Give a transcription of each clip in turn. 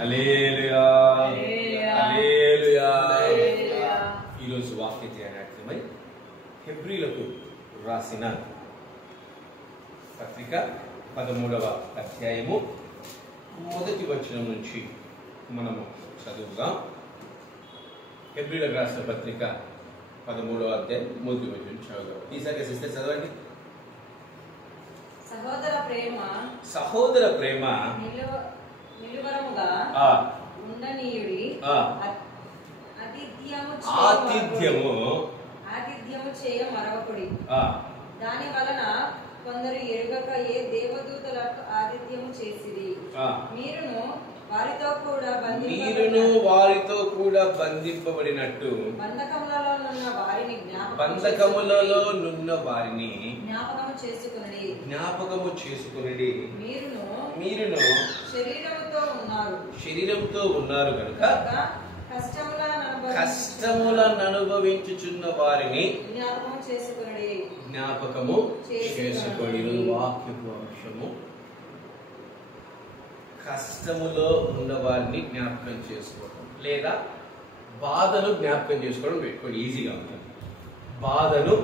హల్లెలూయా హల్లెలూయా. ఈరోజు వాక్య ధ్యానార్థమై హెబ్రీలకు రాసిన పత్రిక 13వ అధ్యాయము మొదటి వచనం నుంచి మనము చదువుదాం. హెబ్రీలకు రాసిన పత్రిక 13వ అధ్యాయం మొదటి వచనం చదువుదాం. ఈసారి సిస్టర్ చదవండి. సహోదర ప్రేమ నిలువరముగా ఉండనీయుడి, ఆతిథ్యము చేయ మరవకుడి. దాని వలన కొందరు ఎరుగక ఏ దేవదూతలకు ఆతిథ్యము చేసిరి. మీరును వారితో కూడా బంధింపబడినట్టు బంధకములలో నున్న వారిని జ్ఞాపకము చేసుకుని మీరును శరీరముతో ఉన్నారు కనుక కష్టములను అనుభవించుచున్న వారిని జ్ఞాపకము చేసుకొని. వాక్యపు అంశము కష్టములో ఉన్న వారిని జ్ఞాపకం చేసుకోవడం లేదా బాధను జ్ఞాపకం చేసుకోవడం పెట్టుకోండి, ఈజీగా ఉంటుంది. బాధను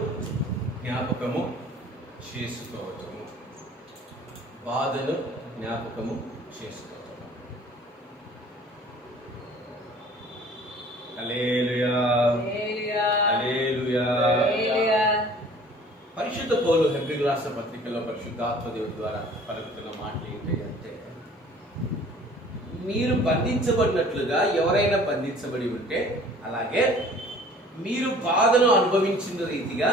జ్ఞాపకము చేసుకోవటము, బాధను జ్ఞాపకము చేసుకోవటము. హల్లెలూయా హల్లెలూయా. పరిశుద్ధ పౌలు హెబ్రీ రాష్ట్ర పత్రికలో పరిశుద్ధాత్మ దేవుడి ద్వారా పలుకుతున్న మాటలు ఏంటంటే, మీరు బంధించబడినట్లుగా ఎవరైనా బంధించబడి ఉంటే, అలాగే మీరు బాధను అనుభవించిన రీతిగా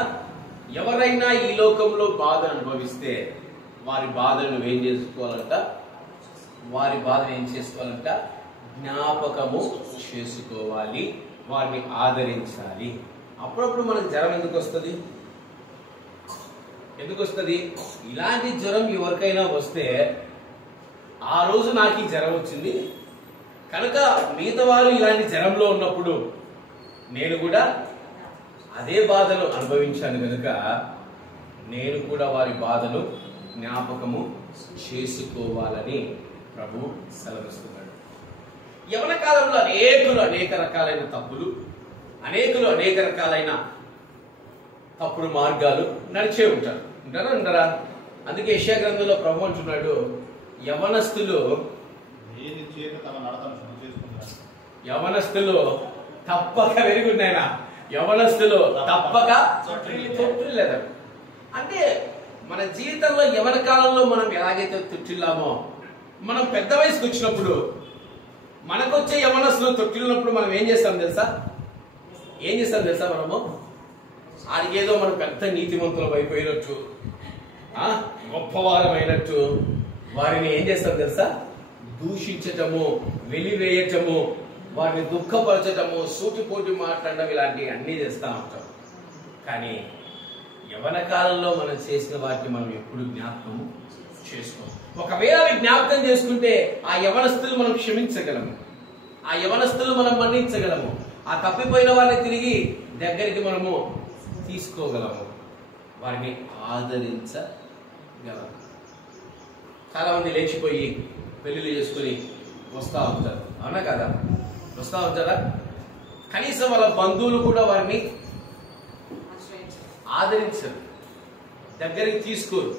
ఎవరైనా ఈ లోకంలో బాధను అనుభవిస్తే వారి బాధను ఏం చేసుకోవాలంట, వారి బాధను ఏం చేసుకోవాలంట, జ్ఞాపకము చేసుకోవాలి, వారిని ఆదరించాలి. అప్పుడప్పుడు మనకు జ్వరం ఎందుకు వస్తుంది? ఇలాంటి జ్వరం ఎవరికైనా వస్తే, ఆ రోజు నాకు ఈ జ్వరం వచ్చింది కనుక మిగతా వారు ఇలాంటి జ్వరంలో ఉన్నప్పుడు నేను కూడా అదే బాధను అనుభవించాను కనుక నేను కూడా వారి బాధను జ్ఞాపకము చేసుకోవాలని ప్రభు సెలవిస్తున్నాడు. యవ్వన కాలంలో అనేక రకాలైన తప్పులు, అనేక రకాలైన తప్పుడు మార్గాలు నడిచే ఉంటారా? అందుకే యెషయా గ్రంథంలో ప్రభు అంటున్నాడు, యవనస్తులు తప్పక వెరుగున్నాయన, యవనస్తులు తప్పక తొట్టిల్లేదారు. అంటే మన జీవితంలో యవన కాలంలో మనం ఎలాగైతే తొట్టిల్లామో, మనం పెద్ద వయసుకు వచ్చినప్పుడు మనకొచ్చే యవనస్తులు తొట్టిల్లినప్పుడు మనం ఏం చేస్తాం తెలుసా? మనము ఆడికేదో మనం పెద్ద నీతిమంతులం అయిపోయినట్టు, గొప్పవారమైనట్టు వారిని ఏం చేస్తాం తెలుసా? దూషించటము, వెలివేయటము, వారిని దుఃఖపరచటము, సూటిపోటి మాట్లాడడం, ఇలాంటివి అన్నీ చేస్తూ ఉంటాం. కానీ యవ్వన కాలంలో మనం చేసిన వాటిని మనం ఎప్పుడు జ్ఞాపకం చేసుకోం. ఒకవేళ అవి జ్ఞాపకం చేసుకుంటే ఆ యవనస్తులు మనం క్షమించగలము, ఆ యవనస్తులు మనం మన్నించగలము, ఆ తప్పిపోయిన వారిని తిరిగి దగ్గరికి మనము తీసుకోగలము, వారిని ఆదరించగలము. చాలా మంది లేచిపోయి పెళ్లిళ్ళు చేసుకుని వస్తూ ఉంటారు, అవునా కదా? వస్తూ ఉంటారా? కనీసం వాళ్ళ బంధువులు కూడా వారిని ఆదరించరు, దగ్గరికి తీసుకోరు.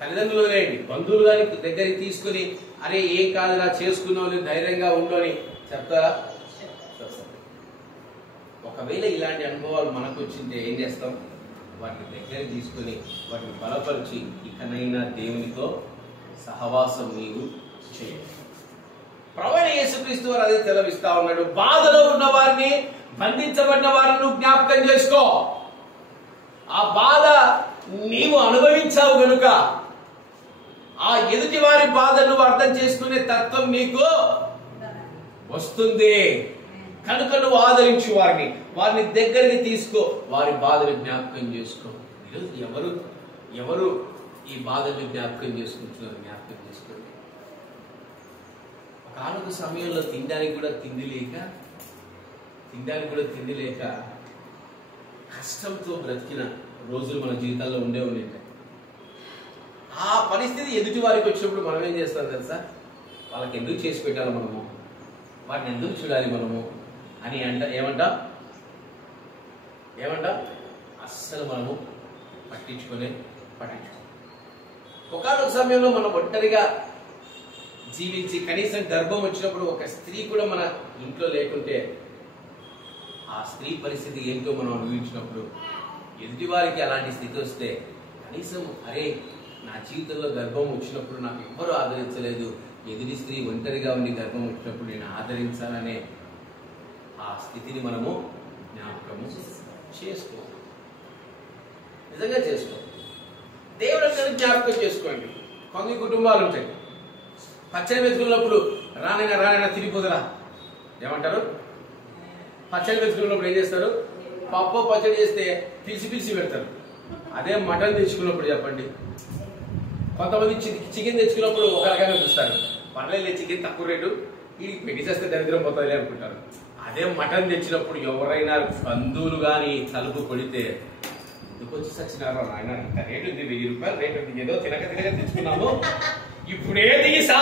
తల్లిదండ్రులు లేండి, బంధువులు కానీ దగ్గరికి తీసుకుని అరే ఏం కాదురా చేసుకున్నావు, ధైర్యంగా ఉండు అని చెప్తారా? ఒకవేళ ఇలాంటి అనుభవాలు మనకు వచ్చింటే ఏం చేస్తాం? వాటిని దగ్గరికి తీసుకుని వాటిని బలపరిచి ఇకనైనా దేవునితో సహవాసం నీవు చేయాలి. ప్రభువైన యేసుక్రీస్తు వారు అదే తెలవిస్తా ఉన్నాడు. బాధలో ఉన్న వారిని, బంధించబడిన వారిని జ్ఞాపకం చేసుకో. ఆ బాధ నీవు అనుభవించావు గనుక ఆ ఎదుటి వారి బాధను అర్థం చేసుకునే తత్వం నీకు వస్తుంది కనుక నువ్వు ఆదరించు వారిని దగ్గరికి తీసుకో, వారి బాధను జ్ఞాపకం చేసుకో. ఈరోజు ఎవరు ఈ బాధను జ్ఞాపకం చేసుకుంటున్నారు? జ్ఞాపకం చేసుకోండి. ఒకనొక సమయంలో తినడానికి కూడా తిండి లేక కష్టంతో బ్రతికిన రోజులు మన జీవితాల్లో ఉండేవి. ఆ పరిస్థితి ఎదుటి వారికి వచ్చినప్పుడు మనం ఏం చేస్తాం తెలుసా? వాళ్ళకి ఎందుకు చేసి పెట్టాలి మనము, వాటిని ఎందుకు చూడాలి మనము అని ఏమంటా అస్సలు మనము పట్టించుకో. ఒకనొక సమయంలో మనం ఒంటరిగా జీవించి కనీసం గర్భం వచ్చినప్పుడు ఒక స్త్రీ కూడా మన ఇంట్లో లేకుంటే ఆ స్త్రీ పరిస్థితి ఏంటో మనం అనుభవించినప్పుడు, ఎదుటి వారికి అలాంటి స్థితి వస్తే కనీసం అరే నా జీవితంలో గర్భం వచ్చినప్పుడు నాకు ఎవ్వరూ ఆదరించలేదు, ఎదుటి స్త్రీ ఒంటరిగా ఉండి గర్భం వచ్చినప్పుడు నేను ఆదరించాలనే ఆ స్థితిని మనము జ్ఞాపకము చేసుకో. నిజంగా చేసుకో. దేవుడు అంటే జ్ఞాపకం చేసుకోండి. కొన్ని కుటుంబాలు ఉంటాయి, పచ్చడి వెతుకున్నప్పుడు రానైనా తిరిగిపోదురా ఏమంటారు, పచ్చడి వెతుకున్నప్పుడు ఏం చేస్తారు, పప్పు పచ్చడి చేస్తే పిలిచి పెడతారు. అదే మటన్ తెచ్చుకున్నప్పుడు చెప్పండి, కొంతమంది చికెన్ తెచ్చుకున్నప్పుడు ఒక రకంగా చూస్తారు, పర్లేదు చికెన్ తక్కువ రేటు వీడికి పెట్టి చేస్తే దరిద్రం పోతుంది అనుకుంటారు. అదే మటన్ తెచ్చినప్పుడు ఎవరైనా బంధువులు కానీ తలుపు కొడితే ఎందుకు వచ్చి సచ్చినారో ఆయన ఇంత రేటు ఉంది, 1000 రూపాయలు రేటు ఉంది, ఏదో తినక తెచ్చుకున్నాము ఇప్పుడే దిగిసా,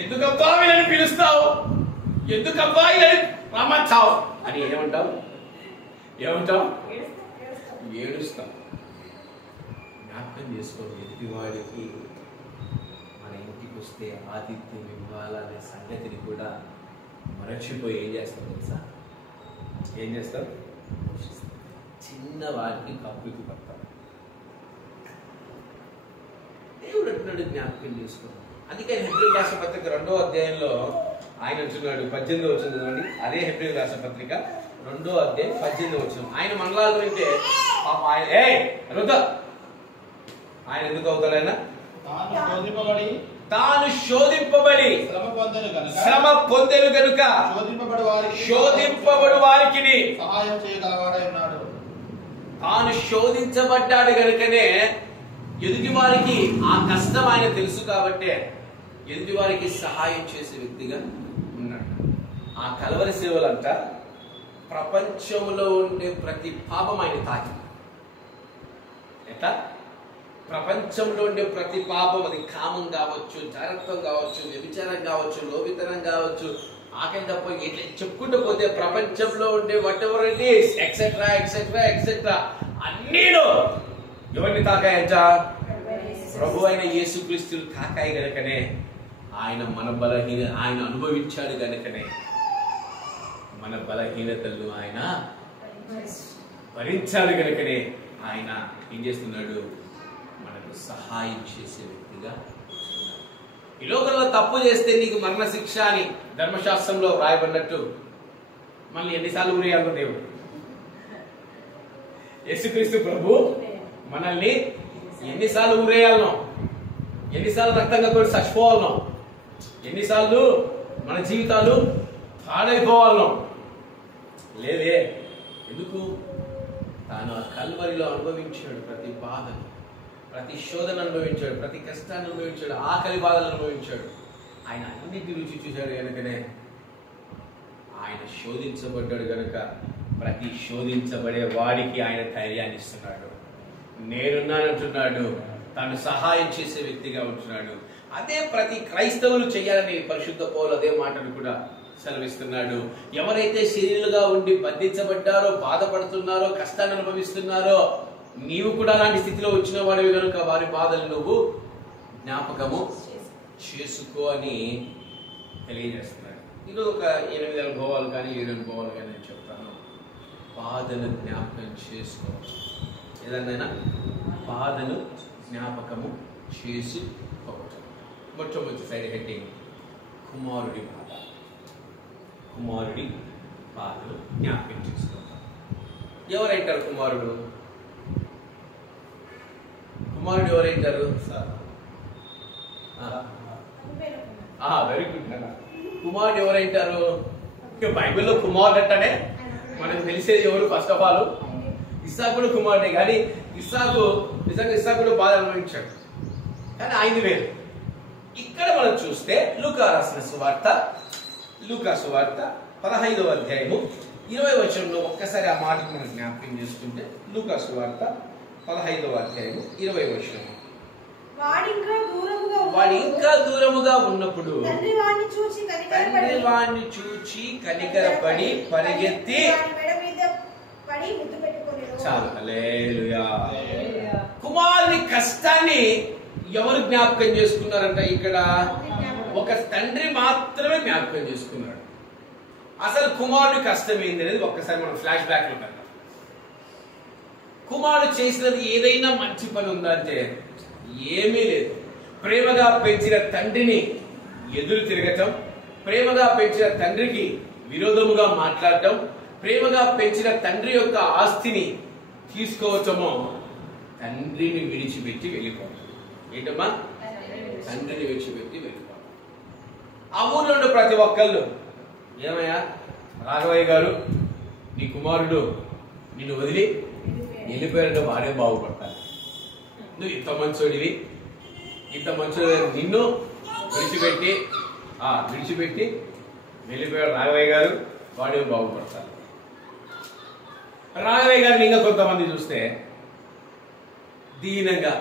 ఎందుకబ్బా వీళ్ళని పిలుస్తావు, ఎందుకబ్బా వీళ్ళని రమ్మంటావు అని ఏమంటావు ఏడుస్తాం. జ్ఞాపకం చేసుకోండి, ఎదుటివాడికి మన ఇంటికి వస్తే ఆతిథ్యం ఇవ్వాలనే సంగతిని కూడా మరచిపోయి ఏం చేస్తాం తెలుసా, ఏం చేస్తాం, చిన్న వారికి కప్పుకి పడతాం. దేవుడు అంటున్నాడు జ్ఞాపకం చేసుకోండి. అందుకే హెబ్రీయులకు రాసిన పత్రిక 2వ అధ్యాయంలో ఆయన అంటున్నాడు, 18వ వచనం చదవండి. అదే హెబ్రీయులకు రాసిన పత్రిక 2వ అధ్యాయం 18వ వచనం. ఆయన మనలాగా వింటే పాప ఆయన ఎందుకు అవుతాడు, ఆయన తాను శోధింపబడి శ్రమ పొందెను గనుక శోధింపబడు వారికి సహాయం చేయగలవాడై ఉన్నాడు. తాను శోధించబడ్డాడు గనుకనే ఎదుటి వారికి ఆ కష్టం ఆయన తెలుసు కాబట్టే ఎదుటి వారికి సహాయం చేసే వ్యక్తిగా ఉన్నాడు. ఆ కలవరి సేవలంట ప్రపంచంలో ఉండే ప్రతి పాపం ఆయన తాకి, ఎట్లా ప్రపంచంలో ఉండే ప్రతి పాపం, అది కామం కావచ్చు, జాగ్రత్తం కావచ్చు, వ్యభిచారం కావచ్చు, లోభితనం కావచ్చు, ఆకలి తప్ప ఇట్లా చెప్పుకుంటూ పోతే ప్రపంచంలో ఉండే whatever it is et cetera et cetera et cetera అన్నీను ఎవరిని తాకాయంట, ప్రభు అయిన యేసుక్రీస్తులు తాకాయి గనుకనే ఆయన ఆయన అనుభవించాడు గనుకనే మన బలహీనతలను ఆయన భరించాడు గనుకనే ఆయన ఏం చేస్తున్నాడు, మనకు సహాయం చేసే వ్యక్తిగా. ఈ లోకంలో తప్పు చేస్తే నీకు మరణ శిక్ష అని ధర్మశాస్త్రంలో వ్రాయబడినట్టు మళ్ళీ ఎన్నిసార్లు ఊరేయాలి దేవుడు, యేసుక్రీస్తు ప్రభు మనల్ని ఎన్నిసార్లు ఊరేయాలనో, ఎన్నిసార్లు రక్తంగా కూడా చచ్చిపోవాలనో, ఎన్నిసార్లు మన జీవితాలు పాడైపోవాలనో లేదే. ఎందుకు? తాను ఆ కల్వరిలో అనుభవించాడు, ప్రతి బాధను, ప్రతి శోధన అనుభవించాడు, ప్రతి కష్టాన్ని అనుభవించాడు, ఆకలి బాధలను అనుభవించాడు. ఆయన అన్నిటి రుచి చూశాడు కనుకనే ఆయన శోధించబడ్డాడు కనుక ప్రతి శోధించబడే వాడికి ఆయన ధైర్యాన్ని ఇస్తున్నాడు. నేనున్నానంటున్నాడు, తాను సహాయం చేసే వ్యక్తిగా ఉంటున్నాడు. అదే ప్రతి క్రైస్తవులు చేయాలని పరిశుద్ధ పౌలు అదే మాటను కూడా సెలవిస్తున్నాడు. ఎవరైతే శరీరులుగా ఉండి బంధించబడ్డారో, బాధపడుతున్నారో, కష్టాన్ని అనుభవిస్తున్నారో, నీవు కూడా అలాంటి స్థితిలో వచ్చిన వాడివి కనుక వారి బాధలు నువ్వు జ్ఞాపకము చేసుకో అని తెలియజేస్తున్నాడు. ఇది ఒక 8 అనుభవాలు కానీ 7 అనుభవాలు కానీ నేను చెప్తాను. బాధను జ్ఞాపకం చేసుకోవచ్చు. ఏదన్నా బాధను జ్ఞాపకము చేసుకోవచ్చు. మొట్టమొదటి హెడ్డింగ్ కుమారుడి బాధ. కుమారుడి బాధను జ్ఞాపకం చేసుకుంటాం. ఎవరైంటారు కుమారుడు? కుమారుడు ఎవరైంటారు సార్? వెరీ గుడ్ కదా. కుమారుడు ఎవరైంటారు? బైబిల్లో కుమారుడు అంటేనే మనకు తెలిసేది ఎవరు? ఫస్ట్ ఆఫ్ ఆల్ ఇస్సాకు కుమారుడే. కానీ ఇస్సాకు కూడా బాధ అనుభవించాడు, కానీ ఆయన వేరు. ఇక్కడ మనం చూస్తే లూకా రాసిన సువార్త 15వ అధ్యాయము 20వ వచనంలో ఒక్కసారి ఆ మాటకు మనం జ్ఞాపకం చేసుకుంటే, లూకా సువార్త 15వ అధ్యాయము 20వ వచనం. వాడు ఇంకా దూరముగా ఉన్నప్పుడు తండ్రి వాడిని చూచి కనికరపడి పరిగెత్తి చాలు. హల్లెలూయా. కుమారుని కష్టాన్ని ఎవరు జ్ఞాపకం చేసుకున్నారంట? ఇక్కడ ఒక తండ్రి మాత్రమే జ్ఞాపకం చేసుకున్నాడు. అసలు కుమారుని కష్టం ఏంది అనేది ఒక్కసారి మనం ఫ్లాష్ బ్యాక్ లో పెడతాం. కుమారుడు చేసినది ఏదైనా మంచి పని ఉందా అంటే ఏమీ లేదు. ప్రేమగా పెంచిన తండ్రిని ఎదురు తిరగటం, ప్రేమగా పెంచిన తండ్రికి విరోధముగా మాట్లాడటం, ప్రేమగా పెంచిన తండ్రి యొక్క ఆస్తిని తీసుకోవటమో, తండ్రిని విడిచిపెట్టి వెళ్ళిపోవటం. ఏంటమ్మా? తండ్రిని విడిచిపెట్టి వెళ్ళిపోవటం. ఆ ఊర్లో ఉండే ప్రతి ఒక్కళ్ళు, ఏమయ్యా రాఘవయ్య గారు, నీ కుమారుడు నిన్ను వదిలి వెళ్ళిపోయారంటే వాడే బాగుపడతాను. నువ్వు ఇంత మంచోడివి, ఇంత మంచోడి నిన్ను విడిచిపెట్టి వెళ్ళిపోయాడు రాఘవయ్య గారు, వాడే బాగుపడతారు. రాఘవయ్య గారిని ఇంకా కొంతమంది చూస్తే దీనంగా,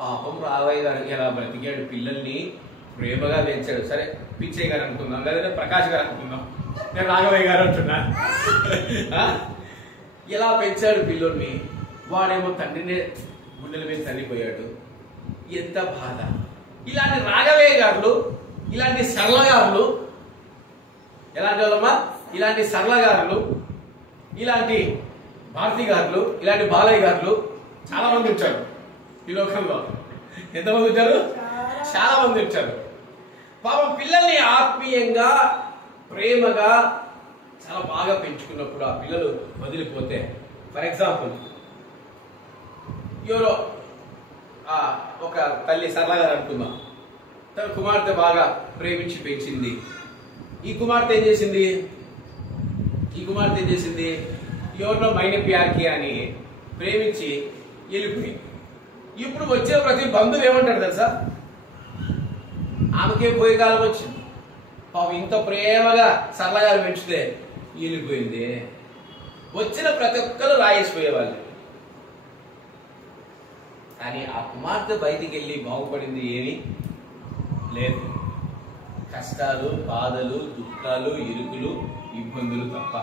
పాపం రాఘవయ్య గారు ఎలా బ్రతికాడు, పిల్లల్ని ప్రేమగా పెంచాడు. సరే పిచ్చయ్య గారు అనుకుందాం, లేదా ప్రకాష్ గారు అనుకుందాం, నేను రాఘవయ్య గారు అంటున్నా. ఎలా పెంచాడు పిల్లల్ని, వాడేమో తండ్రినే గుండెల మీద తల్లిపోయాడు. ఎంత బాధ. ఇలాంటి రాఘవయ్య గారులు, ఇలాంటి సరళగారులు, ఎలాంటి వాళ్ళమ్మా? ఇలాంటి సరళగారులు, ఇలాంటి భారతి గారులు, ఇలాంటి బాలయ్య గారులు చాలా మంది వచ్చారు ఈ లోకంలో. ఎంతమంది వచ్చారు? చాలా మంది వచ్చారు. పాపం పిల్లల్ని ఆత్మీయంగా ప్రేమగా చాలా బాగా పెంచుకున్నప్పుడు ఆ పిల్లలు వదిలిపోతే, ఫర్ ఎగ్జాంపుల్ ఎవరో ఒక తల్లి సరళ గారు అనుకుందాం, తన కుమార్తె బాగా ప్రేమించి పెంచింది. ఈ కుమార్తె ఏం చేసింది? ఎవరినో మైనే ప్యార్కి అని ప్రేమించి వెళ్ళిపోయింది. ఇప్పుడు వచ్చే ప్రతి బంధువు ఏమంటాడు తెలుసా? ఆమెకే పోయే కాలం వచ్చింది. పాపం ఇంత ప్రేమగా సరళగా పెంచితే వెళ్ళిపోయింది. వచ్చిన ప్రతి ఒక్కరు రాయేసిపోయేవాళ్ళు. కానీ ఆ కుమార్తె బయటికి వెళ్ళి బాగుపడింది ఏమీ లేదు. కష్టాలు, బాధలు, దుఃఖాలు, ఇరుకులు, ఇబ్బందులు తప్ప.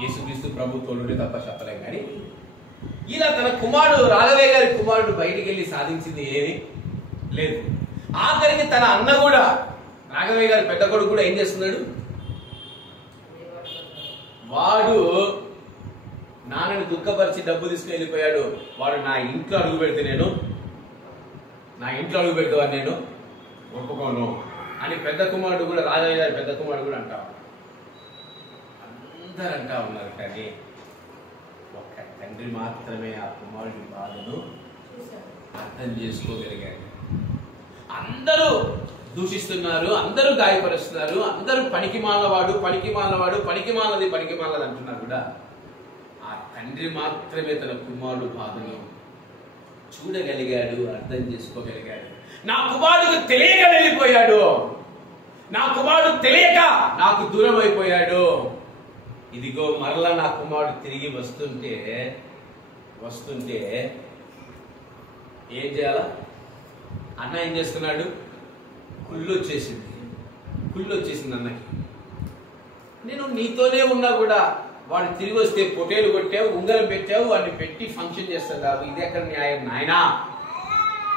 యేసుక్రీస్తు ప్రభు తోడునే తప్ప చెప్పలేం. కానీ ఇలా తన కుమారుడు, రాఘవయ్య గారి కుమారుడు బయటికి వెళ్ళి సాధించింది ఏమీ లేదు. ఆఖరికి తన అన్న కూడా, రాఘవయ్య గారి పెద్ద కొడుకు కూడా ఏం చేస్తున్నాడు? వాడు నాన్నని దుఃఖపరిచి డబ్బు తీసుకుని వెళ్ళిపోయాడు. వాడు నా ఇంట్లో అడుగు పెడితే నేను ఒప్పుకోను అని పెద్ద కుమారుడు కూడా, రాఘవయ్య గారి పెద్ద కుమారుడు కూడా అంటా ఉన్నాడు. అందరూ అంటా ఉన్నారు. కానీ ఒక్క తండ్రి మాత్రమే ఆ కుమారుడి బాధను అర్థం చేసుకోగలిగాడు. అందరూ దూషిస్తున్నారు, అందరూ గాయపరుస్తున్నారు, అందరూ పనికి మాలది అంటున్నారు కూడా ఆ తండ్రి మాత్రమే తన కుమారుడు బాధను చూడగలిగాడు, అర్థం చేసుకోగలిగాడు. నా కుమారుడు తెలియక వెళ్ళిపోయాడు, నా కుమారుడు తెలియక నాకు దూరం అయిపోయాడు. ఇదిగో మరలా నా కుమారుడు తిరిగి వస్తుంటే ఏం చేయాలా? అన్న ఏం చేస్తున్నాడు? కుళ్ళు వచ్చేసింది అన్నకి. నేను నీతోనే ఉన్నా కూడా వాడు తిరిగి వస్తే పొటేలు కొట్టావు, ఉంగరం పెట్టావు, వాడిని పెట్టి ఫంక్షన్ చేస్తావు కాదు. ఇది ఎక్కడ న్యాయం నాయనా?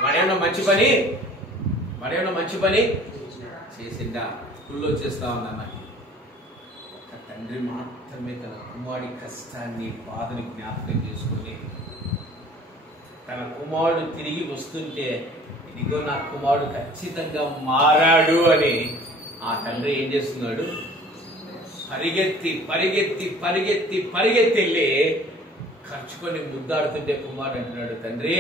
వాడేమన్నా మంచి పని చేసిందా? కుళ్ళు వచ్చేస్తా ఉంది అన్నకి. ఒక తండ్రి మాత్రమే తన కుమారుడి కష్టాన్ని, బాధని జ్ఞాపకం చేసుకుని తన కుమారుడు తిరిగి వస్తుంటే ఇదిగో నా కుమారుడు ఖచ్చితంగా మారాడు అని ఆ తండ్రి ఏం చేస్తున్నాడు? పరిగెత్తి వెళ్ళి ఖర్చుకొని ముద్దాడుతుంటే కుమారుడు అంటున్నాడు, తండ్రి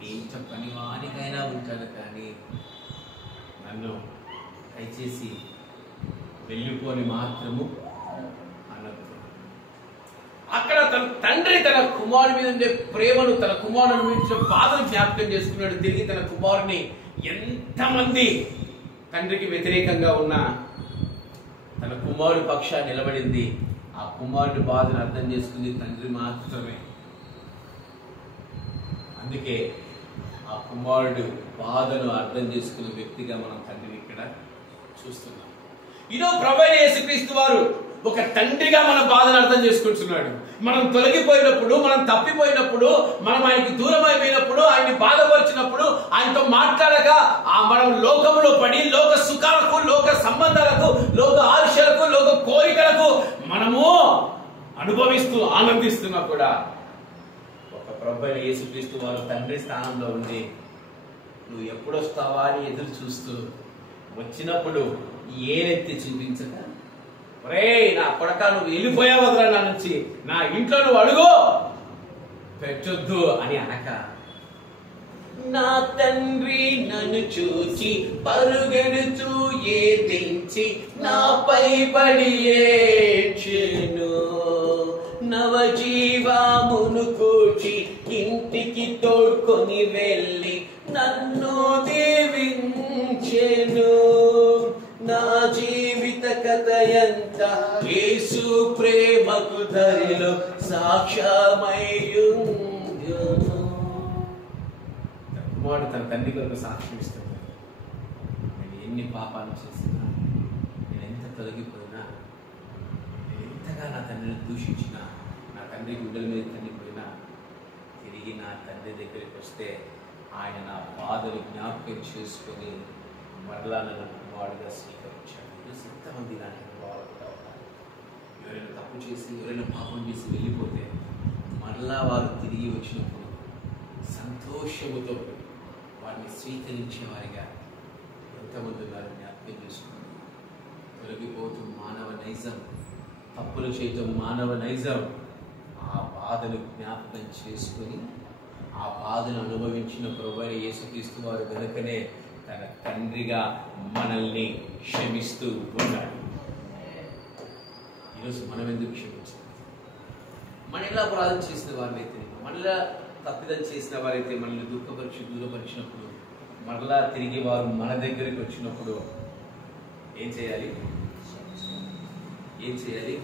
నీచ పనివానికైనా ఉంటాను, కానీ నన్ను దయచేసి వెళ్ళిపోని మాత్రము అనద్దు. అక్కడ తన తండ్రి తన కుమారుడి మీద ఉండే ప్రేమను, తన కుమారుని మీద బాధను జ్ఞాపకం చేసుకున్నాడు. తిరిగి తన కుమారుని ఎంతమంది తండ్రికి వ్యతిరేకంగా ఉన్నా తన కుమారుడి పక్షాన్ని నిలబడింది. ఆ కుమారుడి బాధను అర్థం చేసుకుంది తండ్రి మాత్రమే. అందుకే ఆ కుమారుడు బాధను అర్థం చేసుకున్న వ్యక్తిగా మనం తండ్రిని ఇక్కడ చూస్తున్నాం. ఇదో ప్రభువైన యేసుక్రీస్తు వారు ఒక తండ్రిగా మన బాధను అర్థం చేసుకుంటున్నాడు. మనం తొలగిపోయినప్పుడు, మనం తప్పిపోయినప్పుడు, మనం ఆయనకి దూరం అయిపోయినప్పుడు, ఆయన్ని బాధపరిచినప్పుడు, ఆయనతో మాట్లాడక మనం లోకములో పడి లోక సుఖాలకు, లోక సంబంధాలకు, లోక ఆశలకు, లోక కోరికలకు మనము అనుభవిస్తూ ఆనందిస్తున్నా కూడా ఒక ప్రభువైన యేసుక్రీస్తు వారు తండ్రి స్థానంలో ఉండి నువ్వు ఎప్పుడొస్తావా అని ఎదురు చూస్తూ వచ్చినప్పుడు ఏనెత్తి చూపించక, ఒరే నా కొడక నువ్వు వెళ్ళిపోయావు వదరా నా నుంచి, నా ఇంట్లో నువ్వు అడుగు పెట్టొద్దు అని అనక, నా తండ్రి నన్ను చూచి పరుగెడుచు ఏదించి నాపై పడి ఏడ్చెను, నవజీవమును కూర్చి ఇంటికి తోడ్కొని వెళ్ళి నన్ను దీవించెను, నా జీవిత కథయంతా యేసు ప్రేమకు ధరిలో సాక్ష్యమయ్యుండును. కుమారుడు తన తండ్రి కొరకు సాక్ష్యం ఇస్తున్నాడు. నేను ఎన్ని పాపాలు చేసినా, నేను ఎంత తొలగిపోయినా, నేను ఎంతగా నా తండ్రిని దూషించినా, నా తండ్రి గుడ్డల మీద తల్లిపోయినా, తిరిగి నా తండ్రి దగ్గరికి వస్తే ఆయన నా బాధలు జ్ఞాపకం చేసుకొని మరలా నన్ను కుమారుడుగా స్వీకరించాడు. ఎంతమంది ఇలాంటి అనుభవాలు కూడా ఉన్నారు. ఎవరైనా తప్పు చేసి, ఎవరైనా పాపం చేసి వెళ్ళిపోతే మరలా వారు తిరిగి వచ్చినప్పుడు సంతోషముతో వారిని స్వీకరించేవారిగా ఎంతమంది ఉన్నారు జ్ఞాపకం చేసుకుని. తొలగిపోతూ మానవ నైజం, తప్పులు చేయటం మానవ నైజం, ఆ బాధను జ్ఞాపకం చేసుకొని ఆ బాధను అనుభవించిన ప్రభువైన యేసుక్రీస్తు వారు కనుకనే తన తండ్రిగా మనల్ని క్షమిస్తూ ఉన్నాడు. ఈరోజు మనం ఎందుకు క్షమించాలి? మన ఇలా అపరాధం చేసిన వారినైతే, మనలా తప్పిదం చేసిన వారైతే మనల్ని దుఃఖపరిచి దూరపరిచినప్పుడు, మరలా తిరిగి వారు మన దగ్గరికి వచ్చినప్పుడు ఏం చేయాలి? క్షమించాలి.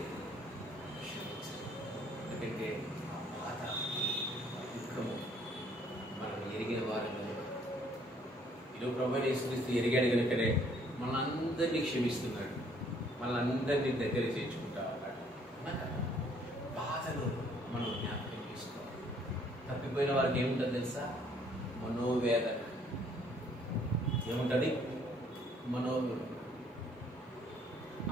ఎందుకంటే ఆ బాధ, దుఃఖము మనం ఎరిగిన వారు. ఈరోజు ప్రభువైన యేసుక్రీస్తు ఎరిగాడు కనుకనే మనందరినీ క్షమిస్తున్నాడు, మనందరినీ దగ్గర చేర్చుకుంటా ఉన్నాడు. బాధను మనం జ్ఞాపకం చేసుకోవాలి. తప్పిపోయిన వారికి ఏముంటుంది తెలుసా? మనోవేదన. ఏముంటుంది? మనోవేదన.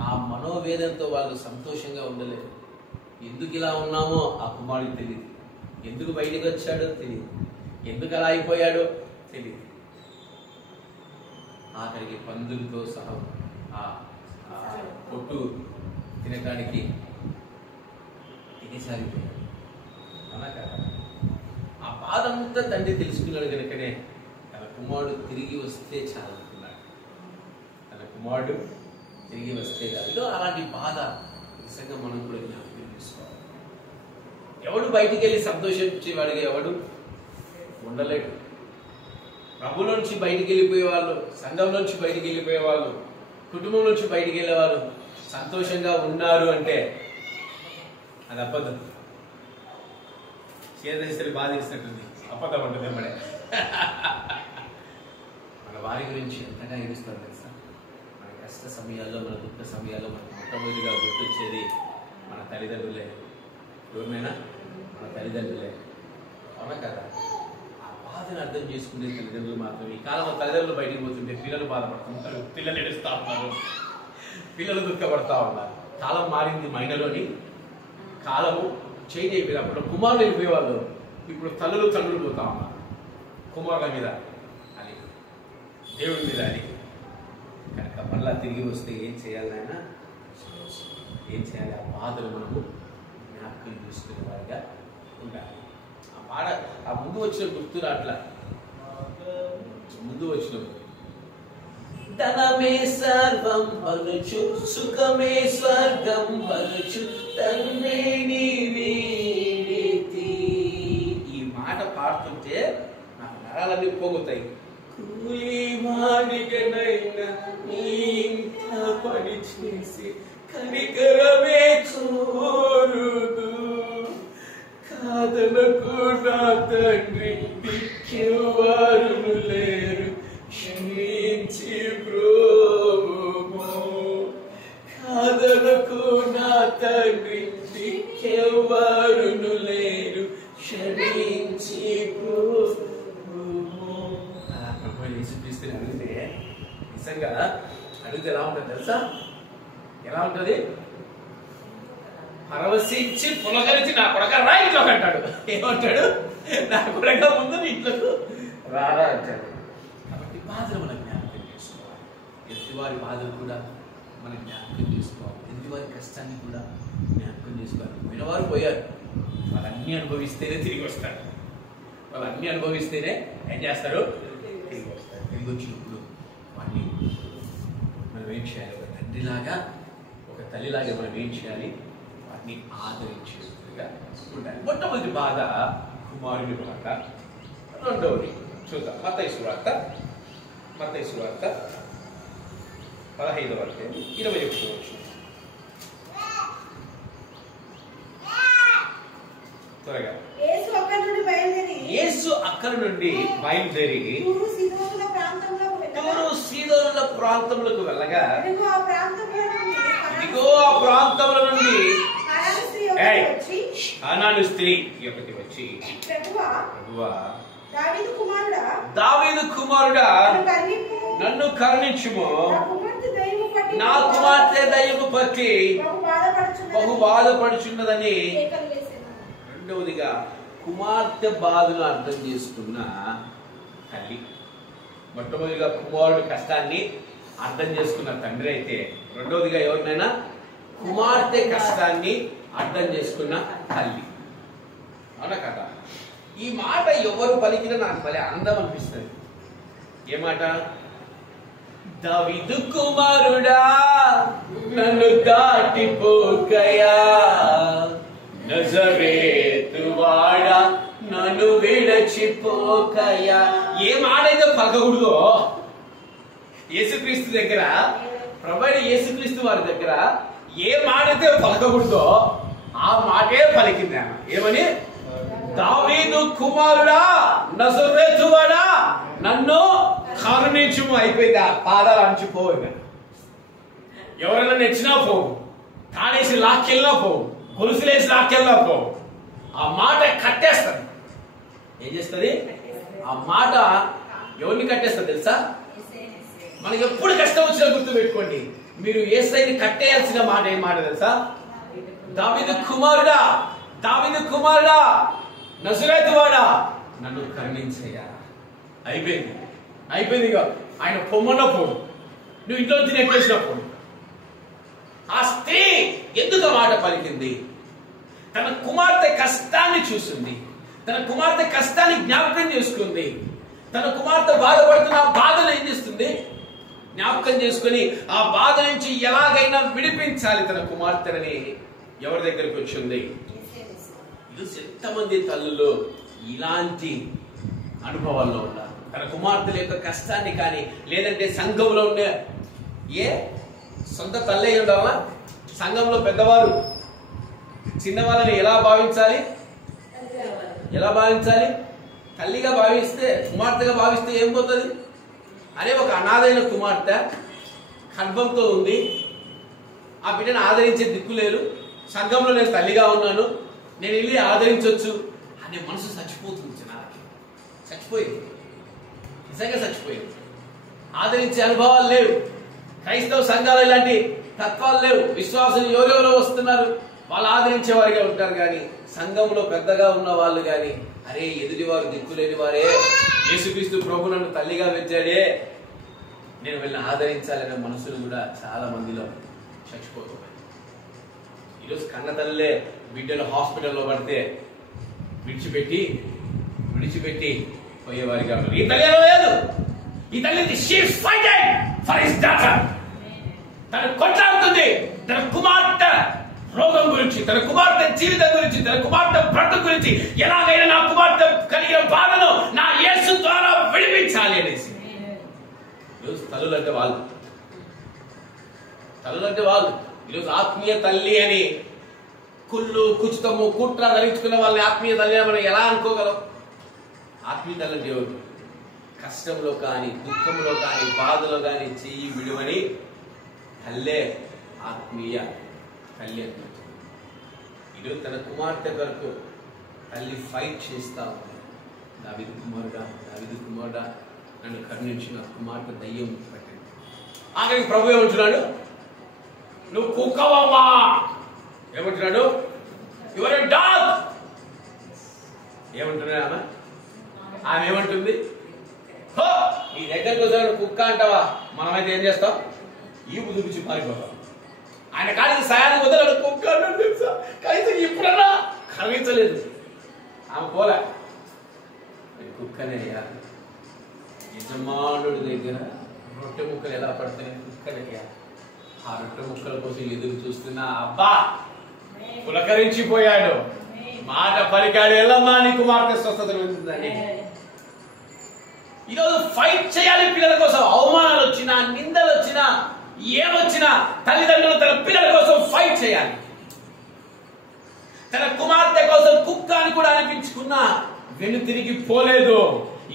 ఆ మనోవేదనతో వాళ్ళు సంతోషంగా ఉండలేరు. ఎందుకు ఇలా ఉన్నామో ఆ కుమారుడికి తెలియదు, ఎందుకు బయటికి వచ్చాడో తెలియదు, ఎందుకు అలా అయిపోయాడో తెలియదు. ఆఖరికి పందులతో సహా ఆ పొట్టు తినడానికి తినేసారిపోయాడు. అలా కదా? ఆ బాధంతా తండ్రి తెలుసుకున్నాడు కనుకనే తన కుమారుడు తిరిగి వస్తే చాలనుకున్నాడు. తన కుమారుడు తిరిగి వస్తే కాదు. అలాంటి బాధ నిజంగా మనం కూడా జ్ఞాపకం చేసుకోవాలి. ఎవడు బయటికి వెళ్ళి సంతోషించేవాడిగా ఎవడు ఉండలేడు. ప్రభులో నుంచి బయటికి వెళ్ళిపోయే వాళ్ళు, సంఘంలోంచి బయటికి వెళ్ళిపోయే వాళ్ళు, కుటుంబం నుంచి బయటికి వెళ్ళే వాళ్ళు సంతోషంగా ఉన్నారు అంటే అది అబద్ధం. చేసేసరి బాధ చేసినట్టుంది, అబద్ధం ఉంటుంది. వెంబడే మన వారి గురించి ఎంతగా ఏడుస్తాం తెలుసా? మన కష్ట సమయాల్లో, మన దుఃఖ సమయాల్లో మనకు మొట్టమొదటిగా గుర్తొచ్చేది మన తల్లిదండ్రులే. ఎవరిమైనా మన తల్లిదండ్రులే. అవునా కదా? బాధను అర్థం చేసుకునే తల్లిదండ్రులు మాత్రం. ఈ కాలంలో తల్లిదండ్రులు బయటికి పోతుంటే పిల్లలు బాధపడుతుంటారు, పిల్లలు ఏడుస్తూ ఉన్నారు, పిల్లలు దుఃఖపడతా ఉన్నారు. కాలం మారింది, మైండ్లోని కాలము చేంజ్ అయిపోయింది. అప్పుడు కుమారులు వెళ్ళిపోయేవాళ్ళు, ఇప్పుడు తల్లులు తండ్రులు పోతా ఉన్నారు. కుమారుల మీద అని, దేవుడి మీద అని. కనుక మళ్ళా తిరిగి వస్తే ఏం చేయాలి ఆయన? ఏం చేయాలి? ఆ బాధలు మనము జ్ఞాపకం చూసుకునే వారిగా ఉండాలి. ఆ ముందు వచ్చిన గుర్తు రాట్లా, ముందు వచ్చిన ధనమే సర్వం బలుచు, సుఖమే స్వర్గం బలుచు, తన్నే నీవేతి. ఈ మాట పాడుతుంటే నాకు నరాలన్నీ పోగుతాయి. కూలివాడిగనైనా నీ ఇంట పని చేసి కనికరమే కోరుదు, కాదనకు నా తండ్రి దిక్కేవారు నిజంగా అడిగితే ఎలా ఉంటుంది తెలుసా? ఎలా ఉంటుంది? పరవశించి పులకరించి నా కొడక రా ఇంట్లోకి అంటాడు. ఏమంటాడు? నా కొడక ముందు ఇంట్లోకి రారా అంటాడు. కాబట్టి బాధలు మనం జ్ఞాపకం చేసుకోవాలి. ఎదుటివారి బాధలు కూడా మనం జ్ఞాపకం చేసుకోవాలి. ఎదుటివారి కష్టాన్ని కూడా జ్ఞాపకం చేసుకోవాలి. పోయినవారు పోయారు, వాళ్ళన్నీ అనుభవిస్తేనే తిరిగి వస్తారు. వాళ్ళన్నీ అనుభవిస్తేనే ఏం చేస్తారు? తిరిగి వస్తారు. తిరిగి వచ్చినప్పుడు వాటిని మనం ఏం చేయాలి? ఒక తండ్రిలాగా, ఒక తల్లిలాగా మనం ఏం చేయాలి? వాటిని ఆదరించేట్టుగా ఉండాలి. మొట్టమొదటి బాధ కుమారుని బాధ. రెండవది చూద్దాం. మత్తయి సువార్త 15వ అధ్యాయం 21వ వచనం. త్వరగా. యేసు అక్కడి నుండి బయలుదేరి తూరు సీదోనుల ప్రాంతములకు వెళ్ళగా ఇదిగో ఆ ప్రాంతముల నుండి హనాను స్త్రీ ఒకటి వచ్చి, ప్రభువా, దావీదు కుమారుడా, నన్ను కరుణించుము, నా కుమార్తె దయ్యము పట్టి బహు బాధపడుచున్నదని. రెండవదిగా కుమార్తె బాధను అర్థం చేసుకున్న తల్లి. మొట్టమొదటిగా కుమారుడు కష్టాన్ని అర్థం చేసుకున్న తండ్రి అయితే, రెండవదిగా ఎవరినైనా కుమార్తె కష్టాన్ని అర్థం చేసుకున్న తల్లి. అవునా కదా? ఈ మాట ఎవరు పలికినా నాకు భలే అందం అనిపిస్తుంది. ఏ మాట? దావీదు కుమారుడా, నన్ను దాటిపోకయా, నజరేతువాడా, నన్ను విడచిపోకయా. ఏ మాట అయితే పలకకూడదో యేసుక్రీస్తు దగ్గర, ప్రభువైన యేసుక్రీస్తు వారి దగ్గర ఏ మాట అయితే పలకకూడదో ఆ మాటే పలికింది. ఏమని? దావీదు కుమారుడా, నజరేతువాడా, నన్ను కరుణించుము. అయిపోయింది. ఆ పాదాలు అంచిపోయింది. ఎవరైనా నెచ్చినా పోవు, తాడేసి లాక్కెళ్ళినా పోవు, గొలుసులేసి లాక్కెళ్ళినా పోవు. ఆ మాట కట్టేస్తుంది. ఏం చేస్తుంది? ఆ మాట ఎవరిని కట్టేస్తుంది తెలుసా? మనకి ఎప్పుడు కష్టం వచ్చినా గుర్తు పెట్టుకోండి, మీరు యేసయ్యని కట్టేయాల్సిన మాట ఏం మాట తెలుసా? దావీదు కుమారుడా, దావీదు కుమారుడా, నజరేతువాడా, నన్ను కరుణించయ్యా. అయిపోయింది. ఇక ఆయన పొమ్మన్నా పోడు, నువ్వు ఇంట్లో తినేసిన పోడు. ఆ స్త్రీ ఎందుకు మాట పలికింది? తన కుమార్తె కష్టాన్ని చూసింది, తన కుమార్తె కష్టాన్ని జ్ఞాపకం చేసుకుంది. తన కుమార్తె బాధపడుతున్న ఆ బాధను ఏం చేస్తుంది? జ్ఞాపకం చేసుకుని ఆ బాధ నుంచి ఎలాగైనా విడిపించాలి తన కుమార్తెని ఎవరి దగ్గరికి వచ్చింది? ఎంతమంది తల్లులు ఇలాంటి అనుభవాల్లో ఉన్నారు? తన కుమార్తెల యొక్క కష్టాన్ని కానీ, లేదంటే సంఘంలో ఉండే సొంత తల్లి ఉండవా? సంఘంలో పెద్దవారు చిన్నవాళ్ళని ఎలా భావించాలి? తల్లిగా భావిస్తే, కుమార్తెగా భావిస్తే ఏం పోతుంది? అనే ఒక అనాథైన కుమార్తె గర్భంతో ఉంది, ఆ బిడ్డను ఆదరించే దిక్కు లేదు, సంఘంలో నేను తల్లిగా ఉన్నాను, నేను వెళ్ళి ఆదరించవచ్చు అనే మనసు చచ్చిపోతుంది. జనాలకి చచ్చిపోయింది, నిజంగా చచ్చిపోయింది. ఆదరించే అనుభవాలు లేవు. క్రైస్తవ సంఘాలు ఇలాంటి తత్వాలు లేవు. విశ్వాసులు ఎవరెవరో వస్తున్నారు, వాళ్ళు ఆదరించే వారిగా ఉంటారు. కానీ సంఘంలో పెద్దగా ఉన్న వాళ్ళు కానీ, అరే ఎదుటివారు దిక్కులేని వారే, యేసుక్రీస్తు ప్రభు నన్ను తల్లిగా పెంచాడే, నేను వెళ్ళి ఆదరించాలనే మనసులు కూడా చాలా మందిలో చచ్చిపోతున్నాయి. ఈరోజు కన్న తల్లే బిడ్డలు హాస్పిటల్లో పడితే విడిచిపెట్టి పోయేవారిగా ఉన్నారు. ఈ తల్లి లేదు, ఈ తల్లి తను కొట్లాడుతుంది తన కుమార్తె రోగం గురించి, తన కుమార్తె జీవితం గురించి, తన కుమార్తె బ్రతుకు గురించి. ఎలాగైనా నా కుమార్తె కలిగిన బాధను నా యేసు ద్వారా విడిపించాలి అనేసి. ఈరోజు తల్లులంటే వాళ్ళు ఈరోజు ఆత్మీయ తల్లి అని కుళ్ళు కుచితము కుట్ర ధరించుకున్న వాళ్ళని ఆత్మీయ తల్లి మనం ఎలా అనుకోగలం? ఆత్మీయ తల్లి అంటే ఎవరు? కష్టంలో కానీ, దుఃఖంలో కానీ, బాధలో కానీ చెయ్యి విడువని తల్లే ఆత్మీయ తల్లి అంటుంది. ఈరోజు తన కుమార్తె కొరకు తల్లి ఫైట్ చేస్తా ఉంది. దావీదు కుమారుడా, నన్ను కరుణించిన కుమార్తె దయ్యం పట్టింది. ఆఖరికి ప్రభు ఏమంటున్నాడు, నువ్వు కుక్కవమ్మా. ఏమంటున్నాడు, యువర్ ఎ డాగ్. ఏమంటున్నాడు ఆమె ఏమంటుంది, నీ దగ్గరకు వచ్చాడు కుక్క అంటావా, మనమైతే ఏం చేస్తాం, ఈపు చూపించి పారిపోతాం. ఆయన కాడికి సాయానికి వదలడు, కుక్క అన్నాడు తెలుసా, కనీసం ఇప్పుడన్నా కనిపించలేదు. ఆమె పోలే, కుక్కనయ్యా. యజమానుడి దగ్గర రొట్టె ముక్కలు ఎలా పడతాయి, కుక్కనయ్యా. ఆ రొట్టె ముక్కల కోసం ఎదురు చూస్తున్నా అబ్బా పులకరించిపోయాడు. మాట పలికాడు, ఎల్లమ్మా నీ కుమార్తె స్వస్థత వెళ్తుందని. ఈరోజు ఫైట్ చేయాలి పిల్లల కోసం. అవమానాలు వచ్చినా, నిందలు వచ్చినా, ఏమొచ్చినా తల్లిదండ్రులు తన పిల్లల కోసం ఫైట్ చేయాలి. తన కుమార్తె కోసం కుక్క అని కూడా అనిపించుకున్నా వెను తిరిగి పోలేదు,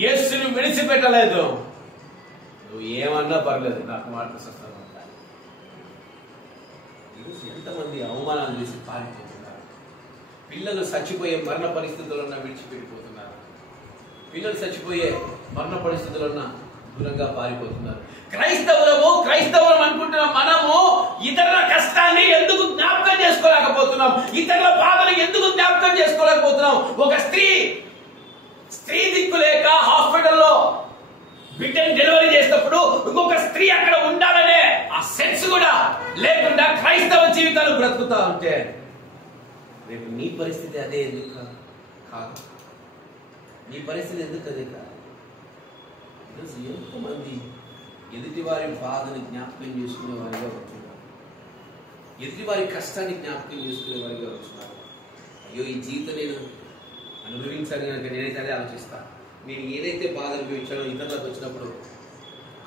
యేసుని విడిచిపెట్టలేదు. నువ్వు ఏమన్నా పర్లేదు, నా కుమార్తె స్వస్థత. ఎంతమంది అవమానాలు చేసి పారిపోతున్నారు. పిల్లలు చచ్చిపోయే మరణ పరిస్థితుల్లో విడిచిపెట్టిపోతున్నారు. పిల్లలు చచ్చిపోయే మరణ పరిస్థితుల్లో దూరంగా పారిపోతున్నారు. క్రైస్తవులం అనుకుంటున్న మనము ఇతరుల కష్టాన్ని ఎందుకు జ్ఞాపకం చేసుకోలేకపోతున్నాం, ఇతరుల బాధలు ఎందుకు జ్ఞాపకం చేసుకోలేకపోతున్నాం. ఒక స్త్రీ దిక్కు లేక హాస్పిటల్లో బిడ్డని డెలివరీ చేసినప్పుడు ఇంకొక స్త్రీ అక్కడ ఉండాలనే ఆ సెన్స్ కూడా లేకుండా క్రైస్తవ జీవితాలు బ్రతుకుతా ఉంటే రేపు నీ పరిస్థితి అదే ఎందుకు కాదు? నీ పరిస్థితి ఎందుకు అదే కాదు? ఎంతమంది ఎదుటి వారి బాధని జ్ఞాపకం చేసుకునే వారిగా ఉంటున్నారు, ఎదుటి వారి కష్టాన్ని జ్ఞాపకం చేసుకునే వారిగా ఉంటున్నారు. అయ్యో ఈ జీవితం నేను అనుభవించాలి కనుక నేనైతే అదే ఆలోచిస్తాను. నేను ఏదైతే బాధ అనుభవించానో ఇతరులకు వచ్చినప్పుడు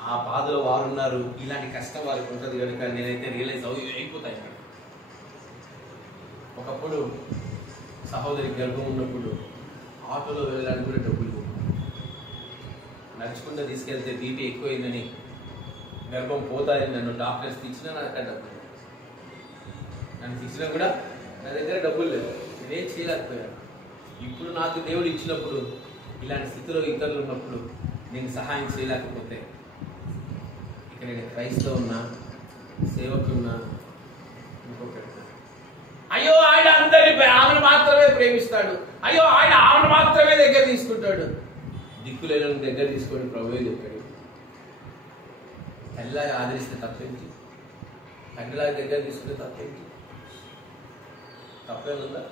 ఆ బాధలో వారు ఉన్నారు, ఇలాంటి కష్టం వారికి ఉంటుంది కనుక నేనైతే రియలైజ్ అయిపోతాయి. ఒకప్పుడు సహోదరి గర్భం ఉన్నప్పుడు ఆటోలో వెళ్ళడానికి కూడా డబ్బులు నడుచుకుంటూ తీసుకెళ్తే బీపీ ఎక్కువైందని గర్భం పోతాయని నన్ను డాక్టర్స్ తెచ్చినా నా దగ్గర డబ్బులు లేదు. నన్ను తెచ్చినా కూడా నా దగ్గర డబ్బులు లేదు, నేనేం చేయలేకపోయాను. ఇప్పుడు నాకు దేవుడు ఇచ్చినప్పుడు ఇలాంటి స్థితిలో ఇతరులు ఉన్నప్పుడు నేను సహాయం చేయలేకపోతే ఇక నేను క్రైస్తవ ఉన్నా, సేవకున్నా, ఇంకొకటి అయ్యో ఆయన అందరినీ ఆమెను మాత్రమే ప్రేమిస్తాడు, అయ్యో ఆయన ఆమెను మాత్రమే దగ్గర తీసుకుంటాడు. దిక్కులేని దగ్గర తీసుకొని ప్రభువే చెప్పాడు. తల్లిలాగా ఆదరిస్తే తప్పేంటి, తండ్రిలాగా దగ్గర తీసుకుంటే తప్పేంటి? తప్పేముందా?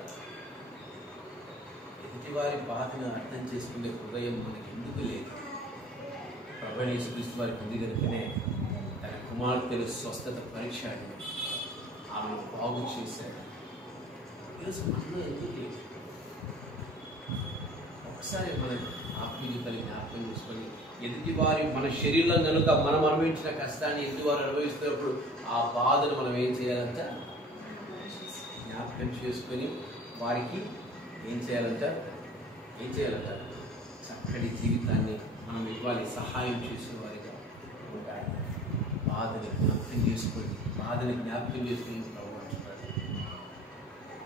ఎదుటి వారి బాధను అర్థం చేసుకునే హృదయం మనకి ఎందుకు లేదు? ప్రభువైన యేసుక్రీస్తు వారికి ఉంది కనుకనే తన కుమార్తెలు స్వస్థత పరీక్ష ఆమెను బాగు చేశాడు. ఈరోజు మనలో ఎందుకు లేదు? ఒకసారి మన ఆత్మీయతని జ్ఞాపకం చేసుకొని ఎదుటి వారి మన శరీరం కనుక మనం అనుభవించిన కష్టాన్ని ఎదుటి వారు అనుభవిస్తున్నప్పుడు ఆ బాధను మనం ఏం చేయాలంట? జ్ఞాపకం చేసుకొని వారికి ఏం చేయాలంట? చక్కటి జీవితాన్ని మనం ఇవ్వాలి, సహాయం చేసేవారిగా ఉండాలి. బాధని జ్ఞాపకం చేసుకొని ప్రభు అంటున్నాడు.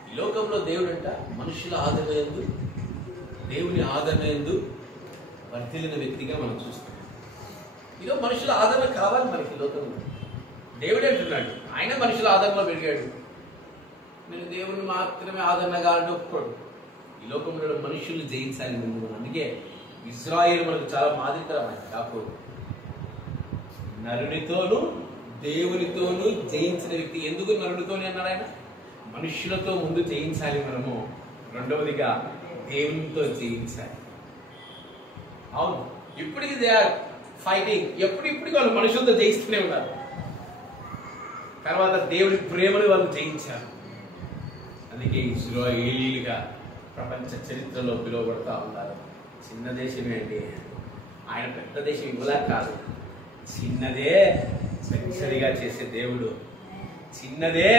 ఈ లోకంలో దేవుడు అంట మనుషుల ఆదరణ యందు, దేవుని ఆదరణ యందు వర్ధిల్లిన వ్యక్తిగా మనం చూస్తాం. ఈరోజు మనుషుల ఆదరణ కావాలి మనకి లోకంలో. దేవుడే అంటున్నాడు, ఆయన మనుషుల ఆదరణలో పెరిగాడు. నేను దేవుని మాత్రమే ఆదరణగా అంటే ఒప్పుకోడు. ఈ లోకంలో మనుషుల్ని జయించాలి ముందు. అందుకే ఇజ్రాయేల్ మనకు చాలా మాదిరికరమైన కాకూడదు. నరునితోనూ దేవునితోనూ జయించిన వ్యక్తి. ఎందుకు నరునితోనే అన్నాడు ఆయన? మనుషులతో ముందు జయించాలి మనము, రెండవదిగా దేవునితో జయించాలి. అవును, ఇప్పటికి దే ఆర్ ఫైటింగ్. ఎప్పటికి వాళ్ళు మనుషులతో జయిస్తూనే ఉన్నారు. తర్వాత దేవుడి ప్రేమను వాళ్ళు జయించారు. అందుకే ఇశ్రాయేలీలుగా ప్రపంచ చరిత్రలో పిలువబడతా ఉన్నారు. చిన్న దేశమే అండి, ఆయన పెద్ద దేశం ఇవ్వలా కాదు, చిన్నదే సరిగా చేసే దేవుడు, చిన్నదే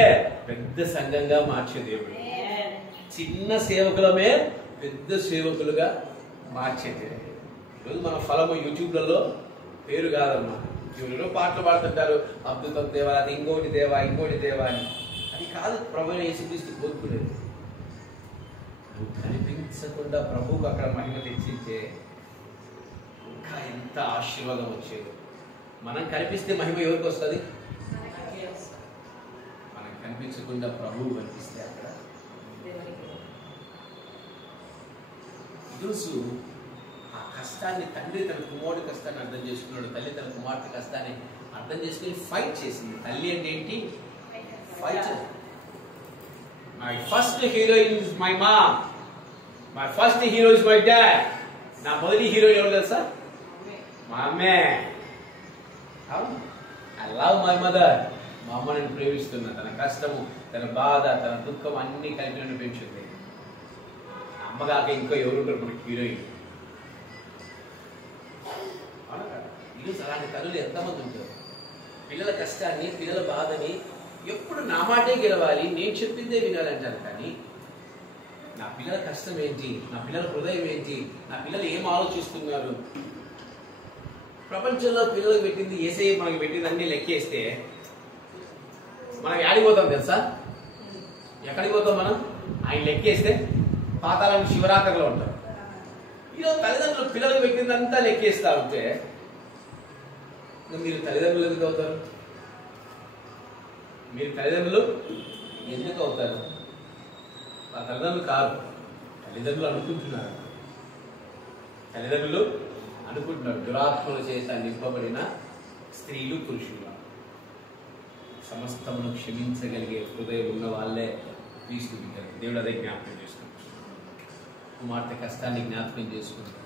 పెద్ద సంఘంగా మార్చే దేవుడు, చిన్న సేవకులమే పెద్ద సేవకులుగా మార్చే దేవుడు. ఈరోజు మన ఫలము యూట్యూబ్లలో పేరు కాదమ్మా. ఎవరిలో పాటలు పాడుతుంటారు, అద్భుతం దేవా, అది ఇంకోటి దేవా అని. అది కాదు ప్రభువైన యేసుక్రీస్తు కోరుకునేది. నువ్వు కనిపించకుండా ప్రభువుకు అక్కడ మహిమ తెచ్చింటే ఇంకా ఎంత ఆశీర్వాదం వచ్చేది. మనం కనిపిస్తే మహిమ ఎవరికి వస్తుంది? మనం కనిపించకుండా ప్రభువు కనిపిస్తే అక్కడ. ఈరోజు ఆ కష్టాన్ని తండ్రి తన కుమారుడి కష్టాన్ని అర్థం చేసుకున్నాడు, తల్లి తన కుమార్తె కష్టాన్ని అర్థం చేసుకుని ఫైట్ చేసింది. తల్లి అంటే ఏంటి? Fight. My first heroine is my mom, my first hero is my dad. నా మొదటి హీరోయిన్ ఎవరు తెలుసా? మా అమ్మే. I love my mother. మా అమ్మ నేను ప్రేమిస్తున్నా. తన కష్టము, తన బాధ, తన దుఃఖం అన్ని కలిపి నన్ను పెంచుంది. అమ్మగాక ఇంకా ఎవరుంటారు మనకి హీరోయిన్? ఈరోజు అలాంటి తల్లులు ఎంతమంది ఉంటారు? పిల్లల కష్టాన్ని, పిల్లల బాధని ఎప్పుడు నా మాటే గెలవాలి, నేను చెప్పిందే వినాలంటారు. కానీ నా పిల్లల కష్టం ఏంటి, నా పిల్లల హృదయం ఏంటి, నా పిల్లలు ఏం ఆలోచిస్తున్నారు? ప్రపంచంలో పిల్లలకు పెట్టింది ఏసై మనకి పెట్టింది అన్ని లెక్కేస్తే మనం ఆడిపోతాం తెలుసా? ఎక్కడికి పోతాం మనం? ఆయన లెక్కేస్తే పాతాళం శివరాత్రిలో ఉంటాం. ఈరోజు తల్లిదండ్రులు పిల్లలకు పెట్టిందంతా లెక్కేస్తా ఉంటే మీరు తల్లిదండ్రులు ఎందుకు అవుతారు? మీరు తల్లిదండ్రులు ఎందుకు అవుతారు? ఆ తల్లిదండ్రులు కాదు, తల్లిదండ్రులు అనుకుంటున్నారు. తల్లిదండ్రులు అనుకుంటున్నారు. దురాత్మల చేత నింపబడిన స్త్రీలు, పురుషులు, సమస్తమును క్షమించగలిగే హృదయం ఉన్న వాళ్ళే క్రీస్తు బిడ్డలు. దేవుడు అదే జ్ఞాపకం చేసుకుంటారు. కుమార్తె కష్టాన్ని జ్ఞాపకం చేసుకుంటారు.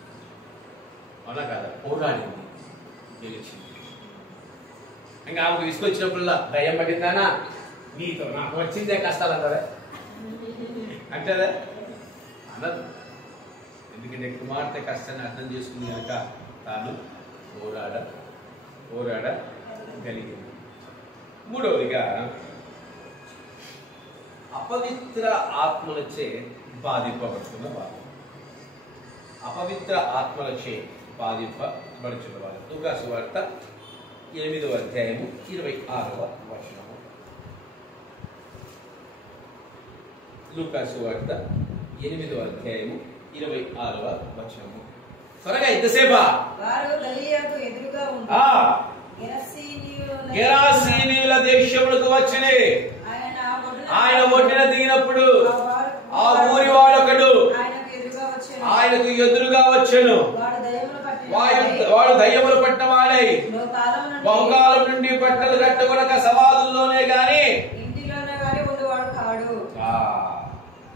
అవునా కాదా? పోరాడింది, గెలిచింది. ఇంకా ఆమెకు తీసుకొచ్చినప్పుడల్లా దయ్యం పట్టిందానా, నీతో నాకు వచ్చిందే కష్టాలు అంటారా? అంటేదా? అనదు. ఎందుకంటే కుమార్తె కష్టాన్ని అర్థం చేసుకుని కనుక తాను పోరాడగలిగింది. మూడవదిగా అపవిత్ర ఆత్మలచే బాధింపబడుతున్న వారు. అపవిత్ర ఆత్మలచే బాధింపబడుతున్న వారు. లూకా సువార్త 8వ అధ్యాయము 26వ వచనము. లూకా సువార్త 8వ అధ్యాయము 26వ వచనము. త్వరగా ఎంతసేపా? గెరాసీనీయుల దేశములకు వచ్చి ఆయన ఒడ్డున దిగినప్పుడు ఆ ఊరి వాడొకడు ఆయనకు ఎదురుగా వచ్చెను. వాడు దయ్యములు పట్టిన వాడై బహుకాలం నుండి బట్టలు కట్టుకొనక సమాధుల్లోనే గాని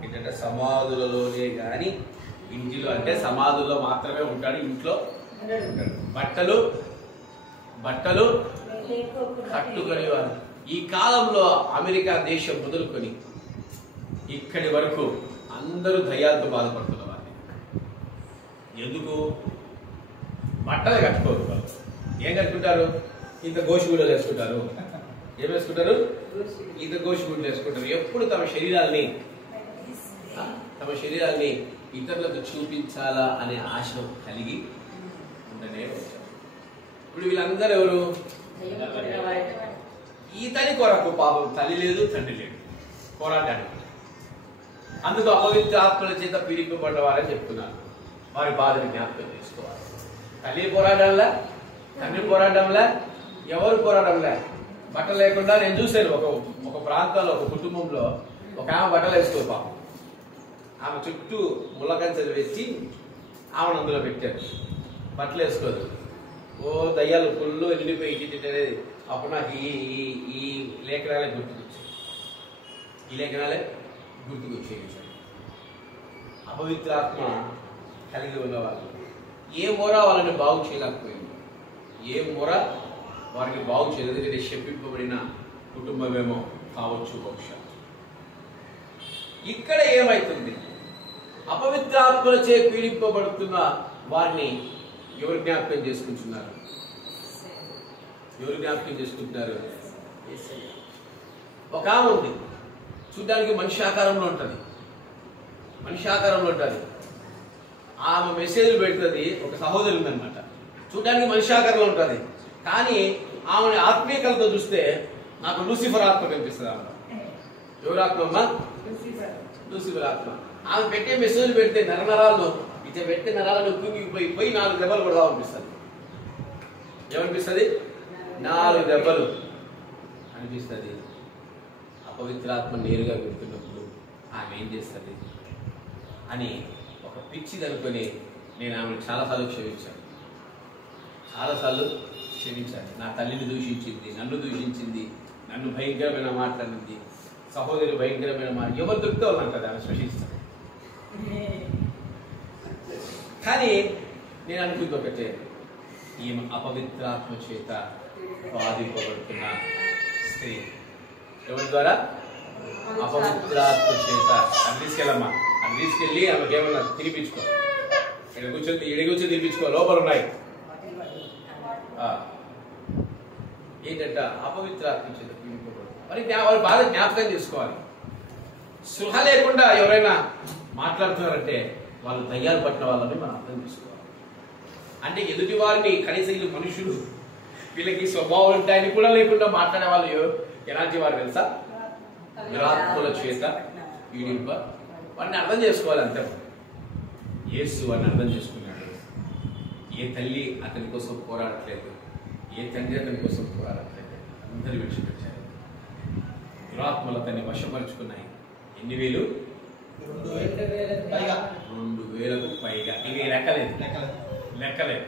ఏంటంటే సమాధులలోనే గాని ఇంటిలో, అంటే సమాధుల్లో మాత్రమే ఉంటాడు, ఇంట్లో బట్టలు కట్టుకునేవారు. ఈ కాలంలో అమెరికా దేశం మొదలుకొని ఇక్కడి వరకు అందరూ దయ్యాలతో బాధపడుతున్న వారిని. ఎందుకు? బట్టలు కట్టుకోరు. ఏం కట్టుకుంటారు? ఇంత గోషిగుడ్డలు వేసుకుంటారు. ఏం వేసుకుంటారు? ఇంత గోషిగుడ్డలు వేసుకుంటారు. ఎప్పుడు తమ శరీరాల్ని ఇతరులకు చూపించాలా అనే ఆశ కలిగి ఉండనే వచ్చారు. ఇప్పుడు వీళ్ళందరూ ఎవరు? ఈతని కొరకు పాపం తల్లి లేదు, తండ్రి లేడు, పోరాటానికి. అందుకు అపవిత్ర ఆత్మల చేత పీడింపబడ్డవారని చెప్తున్నారు. వారి బాధని జ్ఞాపకం చేసుకోవాలి. తల్లి పోరాటంలా, తండ్రి పోరాటంలా, ఎవరు పోరాటంలా. బట్టలు లేకుండా నేను చూశాను ఒక ప్రాంతంలో, ఒక కుటుంబంలో ఒక ఆమె బట్టలు వేసుకోదు. పాపం ఆమె చుట్టూ ముళ్ళకంచెలు వేసి ఆమెను అందులో పెట్టారు. బట్టలు వేసుకోదు. ఓ దయ్యాలు పుల్లు వెళ్ళిపోయి ఇటు అనేది. అప్పుడు నాకు ఈ లేఖనాలే గుర్తుకొచ్చేవి. అపవిత్రాత్మ కలిగి ఉన్నవాళ్ళు ఏ మొర వాళ్ళని బాగు చేయలేకపోయింది. ఏ మొర వారిని బాగు చేయలేదు. ఎందుకంటే శపింపబడిన కుటుంబమేమో కావచ్చు బహుశా. ఇక్కడ ఏమైతుంది? అపవిత్రాత్మలచే పీడింపబడుతున్న వారిని ఎవరు జ్ఞాపకం చేసుకుంటున్నారు? ఒక ఆమె ఉంది, చూడ్డానికి మనిషి ఆకారంలో ఉంటుంది. ఆమె మెసేజ్లు పెడుతుంది. ఒక సహోదరి ఉందన్నమాట, చూడ్డానికి మనిషి ఆకారంలో ఉంటుంది. కానీ ఆమెని ఆత్మీయతలతో చూస్తే నాకు లూసిఫర్ ఆత్మ కనిపిస్తుంది. ఆమె ఎవరు ఆత్మ అమ్మా? లూసిఫర్ ఆత్మ. ఆమె పెట్టే మెసేజ్లు పెడితే నరనరాలను పెట్టే నరాలను కుంగిపోయి 4 దెబ్బలు కొడదా అనిపిస్తుంది. ఏమనిపిస్తుంది? 4 దెబ్బలు అనిపిస్తుంది. అపవిత్రాత్మ నేరుగా వెళ్తున్నప్పుడు ఆమె ఏం చేస్తుంది అని ఒక పిచ్చి కనుక్కొని నేను ఆమెను చాలాసార్లు క్షమించాను. నా తల్లిని దూషించింది, నన్ను దూషించింది, నన్ను భయంకరమైన మాట్లాడింది, సహోదరి భయంకరమైన మాట. ఎవరు దొరికితే వాళ్ళం కదా ఆమె స్పృశిస్తుంది. కానీ నేను అనుకుంది ఒకటే, ఈమె అపవిత్రాత్మ చేత బాధింపబడుతున్న స్త్రీ. ఎవరి ద్వారా? అపవిత్రాత్మ చేత. అది తీసుకెళ్ళమ్మా, అది తీసుకెళ్ళి ఆమెకి ఏమన్నా తినిపించుకో, ఇక్కడ కూర్చొని తినిపించుకో, లోపల ఉన్నాయి. ఏంటంట? అపవిత్రాత్మ చేత మరి వాళ్ళు బాగా జ్ఞాపకం చేసుకోవాలి. స్పృహ లేకుండా ఎవరైనా మాట్లాడుతున్నారంటే వాళ్ళు దయ్యాలు పట్టిన వాళ్ళని మనం అర్థం చేసుకోవాలి. అంటే ఎదుటి వారిని కనీసం వీళ్ళు మనుషులు, వీళ్ళకి స్వభావం ఉంటాయని కూడా లేకుండా మాట్లాడే వాళ్ళు ఎలాంటి వారు తెలుసా? దురాత్మల చేత పీడింప. వాడిని అర్థం చేసుకోవాలి అంతే. యేసు వాడిని అర్థం చేసుకున్నాడు. ఏ తల్లి అతని కోసం పోరాడట్లేదు, ఏ తండ్రి అతని కోసం పోరాడట్లేదు, అందరూ విడిచిపెట్టారు. దురాత్మలు అతన్ని వశపరుచుకున్నాయి. ఎన్ని వేలు? 2,000కు పైగా. ఇవి లెక్కలేదు.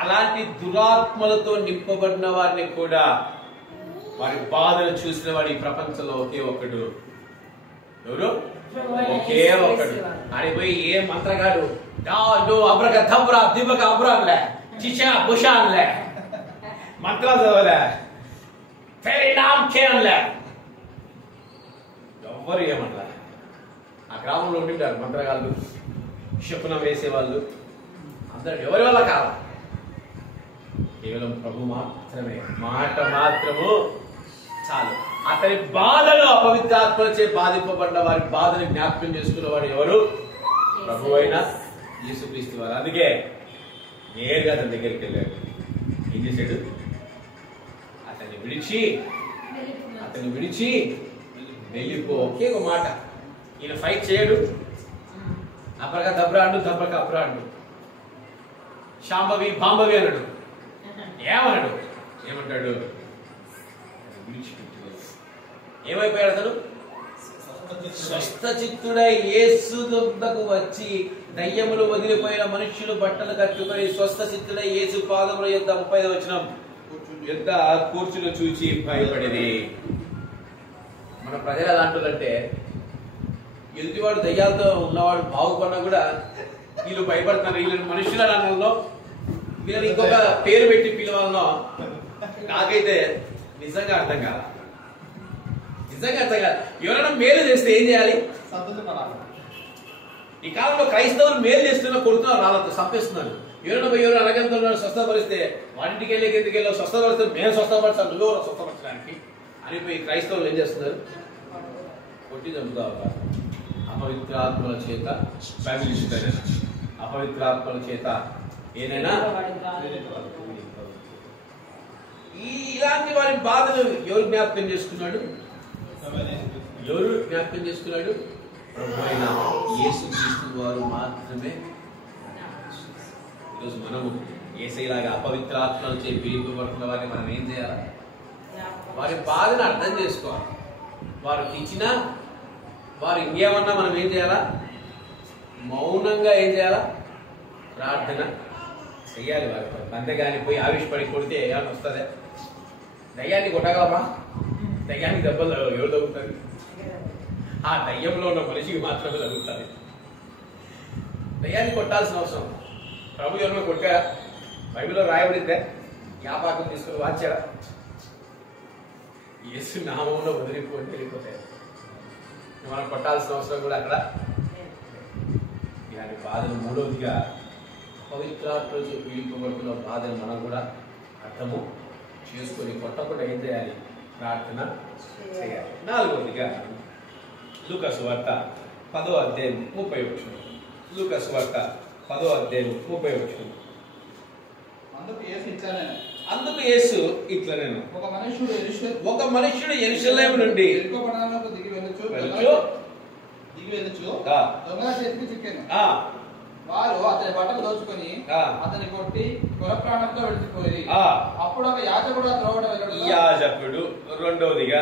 అలాంటి దురాత్మలతో నింపబడిన వారిని కూడా, వారి బాధలు చూసిన వాడు ఈ ప్రపంచంలో ఒకే ఒక్కడు. ఎవరు? ఒకే ఒక్కడు. ఆడిపోయి ఏ మంత్రగాడు అబ్రక థబ్రా దిబక అబ్రాన్లే చిషా బుషాన్లే మంత్రాలు చదవలే, ఎవ్వరు ఏమన్నా. ఆ గ్రామంలో ఉండింటారు మంత్రగాళ్ళు, శకునం వేసేవాళ్ళు, అందరూ ఎవరి వల్ల కాదు, కేవలం ప్రభు మాత్రమే. మాట మాత్రము చాలు. అతని బాధలో అపవిత్రాత్మలచే బాధింపబడిన వారి బాధను జ్ఞాపకం చేసుకున్న వాడు ఎవరు? ప్రభు అయిన యేసుక్రీస్తు వారు. అందుకే నేరుగా అతని దగ్గరికి వెళ్ళాడు. ఏం చేశాడు? అతన్ని విడిచి వెళ్ళిపో. ఒకే ఒక మాట. ఈయన ఫైట్ చేయడు. అబ్రక దబ్రా అండు, దబ్రక అబ్రా అండు, శాంభవి బాంబవి అన్నాడు. ఏమన్నాడు? ఏమంటాడు? ఏమైపోయాడు అతను? స్వస్థ చిత్తుడై యేసు వద్దకు వచ్చి, దయ్యములు వదిలిపోయిన మనుష్యులు బట్టలు కట్టుకొని స్వస్థ చిత్తుడై యేసు పాదముల యొద్ద 35వ వచనం యొద్ద కూర్చుని చూచి భయపడేది. మన ప్రజలు ఎలాంటిదంటే, ఎదుటివాడు దయ్యాలతో ఉన్నవాడు బాగుపడినా కూడా వీళ్ళు భయపడుతున్నారు. వీళ్ళని మనుషుల రంగంలో వీళ్ళని ఇంకొక పేరు పెట్టి పిలవాలనో నాకైతే నిజంగా అర్థం కాదు. ఎవరైనా మేలు చేస్తే ఏం చేయాలి? ఈ కాలంలో క్రైస్తవులు మేలు చేస్తున్నా కొడుతున్నారు, రాళ్ళతో చంపేస్తున్నారు. ఎవరైనా అలగంతో స్వస్థపరిస్తే వాటింటికి వెళ్ళి కిందకి వెళ్ళి స్వస్థపరిస్తే మేము స్వస్థపడతాం, నువ్వు స్వస్థపరచడానికి అని పోయి క్రైస్తవులు ఏం చేస్తున్నారు? కొట్టి చంపుతావు. అపవిత్రాత్మల చేత అపవిత్రాత్మల చేత ఏదైనా ఇలాంటి వారి బాధలు ఎవరు జ్ఞాపకం చేసుకున్నాడు? ప్రభు అయిన యేసుక్రీస్తు వారు మాత్రమే. ఈరోజు మనము యేసయ్యలాగా అపవిత్రాత్మలచే పీడింపబడుతున్న వారిని మనం ఏం చేయాలి? వారి బాధను అర్థం చేసుకోవాలి. వారు తెచ్చినా వారు ఇంకేమన్నా మనం ఏం చేయాలా? మౌనంగా ఏం చేయాలా? ప్రార్థన చెయ్యాలి. వారి అంతేగాని పోయి ఆవిష్పడి కొడితే ఏమైనా వస్తుంది? దయ్యాన్ని కొట్టగలమా? దయ్యానికి దెబ్బలు ఎవరు తగ్గుతుంది? ఆ దయ్యంలో ఉన్న మనిషికి మాత్రమే తగ్గుతుంది. దయ్యాన్ని కొట్టాల్సిన అవసరం. ప్రభు ఎవరిలో కొట్టారా? బైబిల్లో రాయబడిందే. జ్ఞాపకం తీసుకుని వాచారా? యేసు నామంలో వదిలిపోయి వెళ్ళిపోతాయి. మనం కొట్టాల్సిన అవసరం కూడా అక్కడ. ఇలాంటి బాధలు మూడవదిగా పవిత్రాత్మతో పీడింపబడుతున్న బాధను మనం కూడా అర్థము చేసుకొని కొట్టకుండా ఏం చేయాలి? ప్రార్థన చేయాలి. నాలుగవదిగా లూకా సువార్త 10వ అధ్యాయం 30వ వచనం. లూకా సువార్త 10వ అధ్యాయం 30వ వచనం. అందుకు యేసు ఇట్లా, నేను ఒక మనుష్యుడు యెరూషలేము నుండి వారు అతని బట్టలు దోచుకొని ఆ. అతని కొట్టి కుల ప్రాణంతో విడిచిపోయి ఆ. అప్పుడు ఒక యాజకుడు ఆ త్రోవట వెళ్ళడం యాజకుడు, రెండవదిగా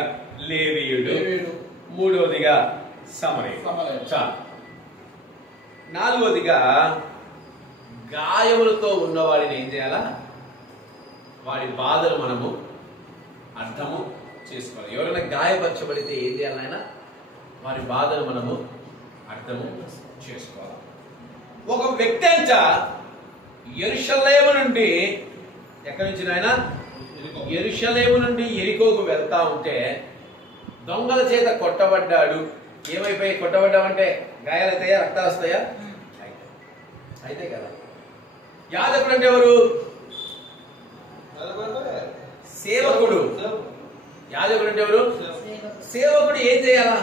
లేవీయుడు, లేవీయుడు, మూడవదిగా సమరయుడు. సమరయుడు. చాలు. నాలుగవదిగా గాయములతో ఉన్నవాడిని ఏం చేయాలా? వాడి బాధలు మనము అర్థము చేసుకోవాలి. ఎవరైనా గాయపరచబడితే ఏం చేయాలి ఆయన? వారి బాధలు మనము అర్థము చేసుకోవాలి. ఒక వ్యక్తి అంట యెరూషలేము నుండి, ఎక్కడి నుంచి ఆయన? యెరూషలేము నుండి యెరికోకు వెళ్తా ఉంటే దొంగల చేత కొట్టబడ్డాడు. ఏమైపోయి కొట్టబడ్డామంటే గాయాలు అవుతాయా? రక్తాలు వస్తాయా? అయితే కదా. యాజకుడు అంటే ఎవరు? సేవకుడు. యాజకుడు అంటే ఎవరు? సేవకుడు. ఏం చేయాలా?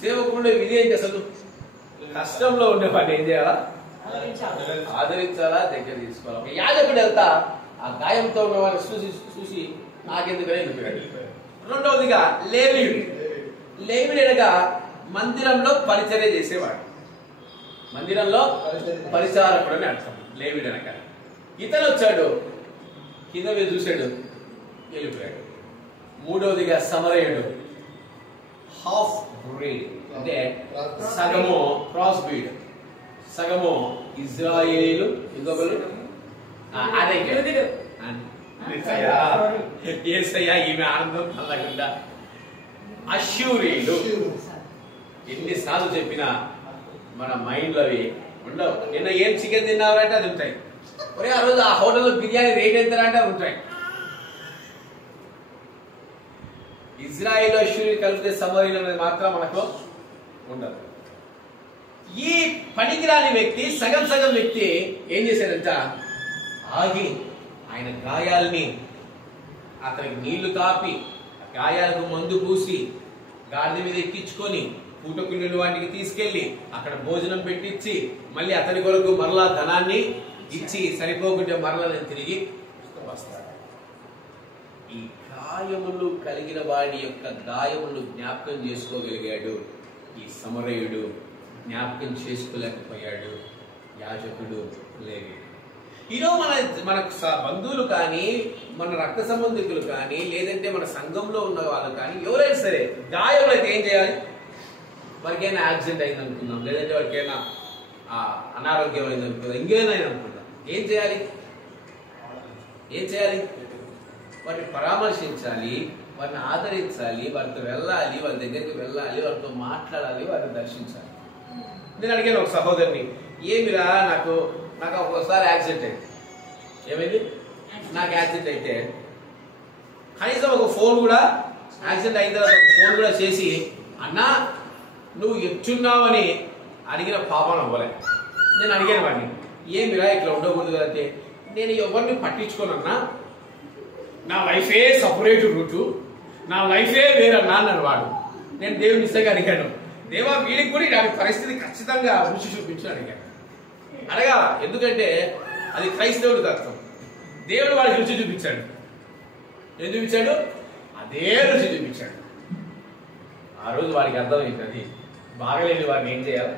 సేవకుడు విధి ఏంటి అసలు? కష్టంలో ఉండేవాడిని ఏం చేయాలా? ఆదరించాలా, దగ్గర తీసుకోవాలా. ఒక యాజకుడు వెళ్తా ఆ గాయంతో ఉన్న వాడిని చూసి చూసి నాకెందుకనే వెళ్ళిపోయాడు. రెండవదిగా లేవీయుడు. లేవీయుడు అనగా మందిరంలో పరిచర్య చేసేవాడు. మందిరంలో పరిచారకుడు అని అర్థం లేవీయుడు అనగా. ఇతను వచ్చాడు, కింద మీద చూశాడు, వెళ్ళిపోయాడు. మూడవదిగా సమరయుడు, హాఫ్ బ్రీడ్ అంటే సగము క్రాస్ బ్రీడ్, సగము ఇజ్రాయేలీలు, ఇంకొకరు ఈమె ఆనందం కలగకుండా అష్యూరీలు. ఎన్నిసార్లు చెప్పినా మన మైండ్ లో అవి ఉండవు. నిన్న ఏం చికెన్ తిన్నారంటే అది ఉంటాయి. ఒరే ఆ రోజు ఆ హోటల్లో బిర్యానీ రేట్ ఎంత అంటే అది ఉంటాయి. ఇజ్రాయేల్ అష్యూరీలు కలిపితే సమరీలు అనేది మాత్రం మనకు ఉండదు. ఈ పనికిరాని వ్యక్తి, సగం సగం వ్యక్తి ఏం చేశాడంట? ఆగి ఆయన గాయాల్ని, అతనికి నీళ్లు తాపి గాయాలకు మందు పూసి గాడిద మీద ఎక్కించుకొని పూటకుండి వాటికి తీసుకెళ్లి అక్కడ భోజనం పెట్టించి మళ్ళీ అతని కొరకు మరలా ధనాన్ని ఇచ్చి సరిపోకుంటే మరలా నేను తిరిగి వస్తాడు. ఈ గాయములు కలిగిన వాడి యొక్క గాయములు జ్ఞాపకం చేసుకోగలిగాడు ఈ సమరయుడు. జ్ఞాపకం చేసుకోలేకపోయాడు యాజకుడు లేవీయుడు. ఈరోజు మన బంధువులు కానీ, మన రక్త సంబంధికులు కానీ, లేదంటే మన సంఘంలో ఉన్న వాళ్ళు కానీ ఎవరైనా సరే గాయములైతే ఏం చేయాలి? వారికైనా యాక్సిడెంట్ అయింది అనుకుందాం, లేదంటే వారికైనా అనారోగ్యం అయింది అనుకుందాం, ఇంకేమైనా అనుకుందాం. ఏం చేయాలి? ఏం చేయాలి? వారిని పరామర్శించాలి, వారిని ఆదరించాలి, వారితో వెళ్ళాలి, వారి దగ్గరికి వెళ్ళాలి, వారితో మాట్లాడాలి, వారిని దర్శించాలి. నేను అడిగాను ఒక సహోదరిని, ఏమిరా నాకు ఒక్కోసారి యాక్సిడెంట్ అయింది. ఏమైంది? నాకు యాక్సిడెంట్ అయితే కనీసం ఒక ఫోన్ కూడా, యాక్సిడెంట్ అయిన తర్వాత ఒక ఫోన్ కూడా చేసి అన్నా నువ్వు ఎచ్చున్నావని అడిగిన పాపం అవ్వలే. నేను అడిగాను వాడిని, ఏమిరా ఇట్లా ఉండకూడదు కదంటే, నేను ఎవరిని పట్టించుకోనన్నా, నా లైఫే సపరేట్ రూటు, నా లైఫే వేరన్నా అన్నాడు వాడు. నేను దేవుని నిజంగా అడిగాను, దేవా వీడికి కూడా ఇలాంటి పరిస్థితి ఖచ్చితంగా రుచి చూపించు అడిగాను. అడగా, ఎందుకంటే అది క్రైస్తవుడికి అర్థం. దేవుడు వాడికి రుచి చూపించాడు. ఏం చూపించాడు? అదే రుచి చూపించాడు. ఆ రోజు వాడికి అర్థమైంది, బాగలేని వాడిని ఏం చేయాలి?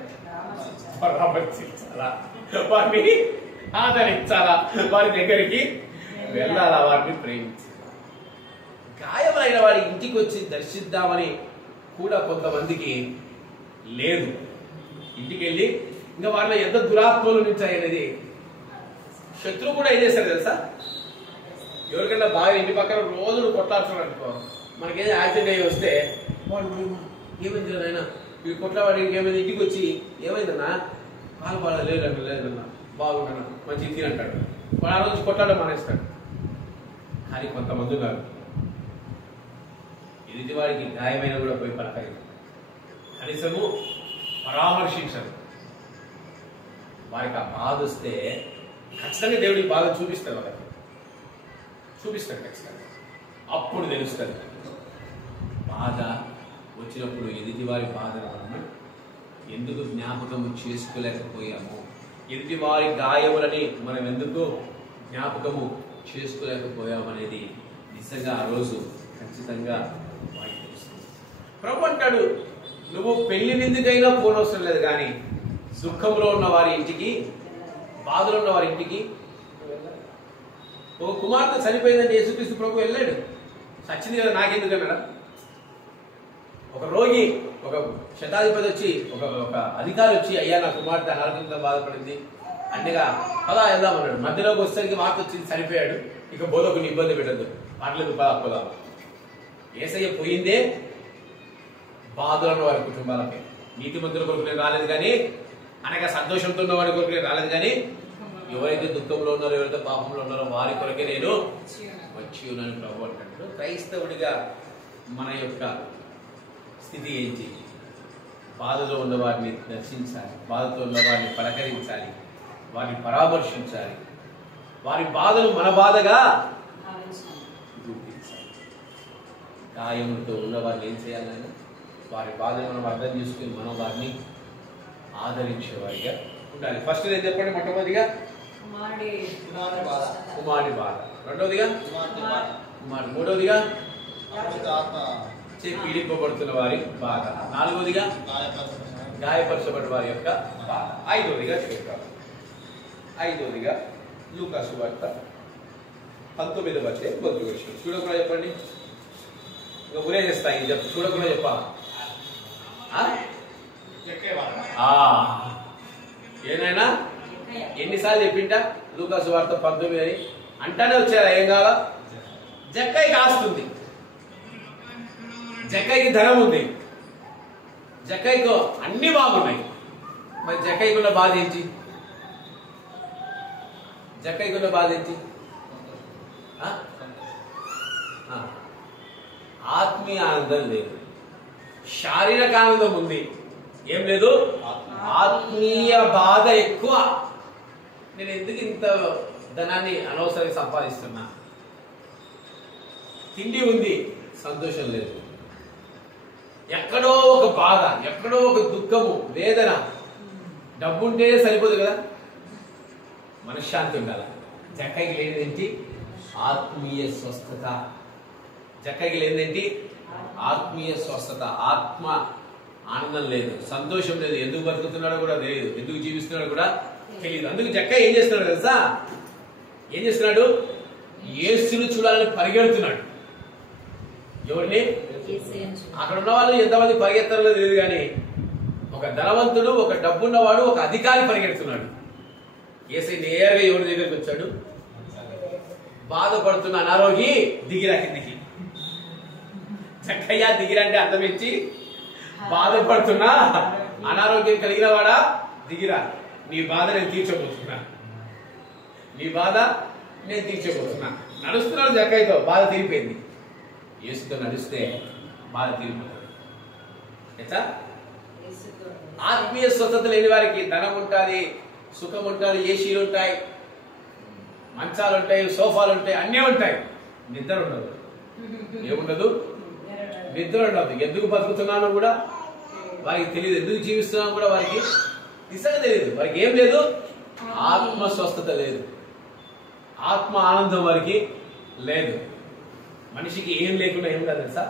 పరామర్శించాలా, వారిని ఆదరించాలా, వారి దగ్గరికి వెళ్ళాలా, వారిని ప్రేమించాలి. గాయమైన వాడి ఇంటికి వచ్చి దర్శిద్దామని కూడా కొంతమందికి లేదు. ఇంటికి వెళ్ళి ఇంకా వాళ్ళ ఎంత దురాత్మలు ఉంటాయనేది శత్రువు కూడా ఏం చేస్తారు తెలుసా? ఎవరికైనా బాగా ఇంటి పక్కన రోజులు కొట్లాడుతున్నాడు అనుకో, మనకేదో యాక్సిడెంట్ అయ్యి వస్తే వాడు ఏమైంది అయినా వీడు కొట్లాడికి ఏమైంది, ఇంటికి వచ్చి ఏమైందన్నా వాళ్ళు లేదన్నా బాగున్నా మంచి తినంటాడు. వాడు ఆ రోజు కొట్లాడడం మానేస్తాడు. కానీ కొంతమంది ఉన్నారు, ఎదుటి వాడికి గాయమైన కూడా పోయి పలకాయి, కనీసము పరామర్శించరు. వారికి ఆ బాధ వస్తే ఖచ్చితంగా దేవుడికి బాధ చూపిస్తాడు, వాళ్ళకి చూపిస్తాడు ఖచ్చితంగా. అప్పుడు తెలుస్తుంది బాధ వచ్చినప్పుడు ఎదుటి వారి బాధను మనం ఎందుకు జ్ఞాపకము చేసుకోలేకపోయాము, ఎదుటి వారి గాయములని మనం ఎందుకు జ్ఞాపకము చేసుకోలేకపోయాము అనేది నిజంగా ఆ రోజు ఖచ్చితంగా వారికి తెలుస్తుంది. ప్రభు అంటాడు, నువ్వు పెళ్లి నిందుకైనా పోనవసరం లేదు, కానీ దుఃఖంలో ఉన్న వారి ఇంటికి బాధలు ఉన్న వారి ఇంటికి ఒక కుమార్తె చనిపోయిందని యేసుక్రీస్తు ప్రభు వెళ్ళాడు. సచ్చింది కదా నాకెందుకు అన్నాడా? ఒక రోగి, ఒక శతాధిపతి వచ్చి, ఒక అధికారి వచ్చి, అయ్యా నా కుమార్తె అనారోగ్యంతో బాధపడింది అన్నగా పదా వెళ్దామన్నాడు. మధ్యలోకి వచ్చేసరికి వార్త వచ్చింది, చనిపోయాడు. ఇక బోధకుని ఇబ్బంది పెట్టద్దు, మాటలకు పదా. యేసయ్య పోయిందే బాధలు ఉన్న వారి కుటుంబాలకి. నీతిమంతుల కొరకు నేను రాలేదు కానీ, అనగా సంతోషంతో ఉన్న వారి కొరకు నేను రాలేదు కానీ, ఎవరైతే దుఃఖంలో ఉన్నారో, ఎవరైతే పాపంలో ఉన్నారో వారి కొరకే నేను వచ్చి ఉన్నాను ప్రభు అంటాడు. క్రైస్తవుడిగా మన యొక్క స్థితి ఏంటి? బాధలో ఉన్న వారిని దర్శించాలి, బాధతో ఉన్న వారిని పలకరించాలి, వారిని పరామర్శించాలి, వారి బాధను మన బాధగా గుర్తించాలి. గాయములతో ఉన్న వారిని ఏం చేయాలని? వారి బాధను మనం అర్థం చేసుకుని మనం వారిని ఆదరించేవారిగా ఉండాలి. ఫస్ట్ ఏం చెప్పండి? మొట్టమొదటిగా కుమారుడి బాధ, రెండవదిగా కుమారుడు, మూడవదిగా పీడింపబడుతున్న వారి బాధ, నాలుగవదిగా గాయపరచబడిన వారి యొక్క బాధ, ఐదవదిగా చూద్దాం. ఐదవదిగా లూకా సువార్త 19వ అధ్యాయం 1వ వచనం. చూడకుండా చెప్పండి, ఇంకా ఊరే చేస్తాయి చెప్పు, చూడకుండా చెప్పాలి. ఏనైనా ఎన్నిసార్లు చెప్పింటా లూకా సువార్త 19 అని అంటానే వచ్చారా? ఏం కావాలా? జక్కయ్యకి ఆస్తుంది, జక్కయ్యకి ధనం ఉంది, జక్కయ్యకు అన్ని బాగున్నాయి. మరి జక్కయ్యకున్న బాధ ఏంటి? జక్కయ్యకున్న బాధ ఏంటి? ఆత్మీయ ఆనందం లేదు, శారీరక ఆనందం ఉంది, ఏం లేదు, ఆత్మీయ బాధ ఎక్కువ. నేను ఎందుకు ఇంత ధనాన్ని అనవసరంగా సంపాదిస్తున్నా? తిండి ఉంది, సంతోషం లేదు, ఎక్కడో ఒక బాధ, ఎక్కడో ఒక దుఃఖము, వేదన. డబ్బు ఉంటేనే సరిపోదు కదా, మనశ్శాంతి ఉండాలి. జక్కయ్యకి లేనిదేంటి? ఆత్మీయ స్వస్థత. జక్కయ్యకి లేనిదేంటి? ఆత్మీయ స్వస్థత, ఆత్మ ఆనందం లేదు, సంతోషం లేదు, ఎందుకు బతుకుతున్నాడో కూడా తెలియదు, ఎందుకు జీవిస్తున్నాడో కూడా తెలియదు. అందుకు జక్కయ్య ఏం చేస్తున్నాడు తెలుసా? ఏం చేస్తున్నాడు? యేసును చూడాలని పరిగెడుతున్నాడు. ఎవరిని? అక్కడ ఉన్న వాళ్ళు ఎంతమంది పరిగెత్తారో తెలియదు కానీ, ఒక ధనవంతుడు, ఒక డబ్బున్నవాడు, ఒక అధికారి పరిగెడుతున్నాడు. యేసయ్య నేరుగా ఎవరి దగ్గరికి వచ్చాడు? బాధపడుతున్న అనారోగి దిగిరా కిందికి. జక్కయ్య దిగిరంటే అర్థం ఇచ్చి, బాధపడుతున్నా అనారోగ్యం కలిగిన వాడా దిగిరా, నీ బాధ నేను తీర్చబోతున్నా, నీ బాధ నేను తీర్చబోతున్నా. నడుస్తున్నాడు జక్కయ్యతో, బాధ తీరిపోయింది. యేసుతో నడిస్తే బాధ తీరిపోతుంది. ఆత్మీయ స్వస్థత లేని వారికి ధనం ఉంటుంది, సుఖం ఉంటుంది, ఏసీలు ఉంటాయి, మంచాలు ఉంటాయి, సోఫాలు ఉంటాయి, అన్నీ ఉంటాయి, నిద్ర ఉండదు. ఏముండదు? నిద్ర ఉండదు. ఎందుకు బతుకుతున్నానో కూడా వారికి తెలియదు, ఎందుకు జీవిస్తున్నానో కూడా వారికి నిజంగా తెలియదు. వారికి ఏం లేదు? ఆత్మ స్వస్థత లేదు, ఆత్మ ఆనందం వారికి లేదు. మనిషికి ఏం లేకుండా ఏం కాదు తెలుసా?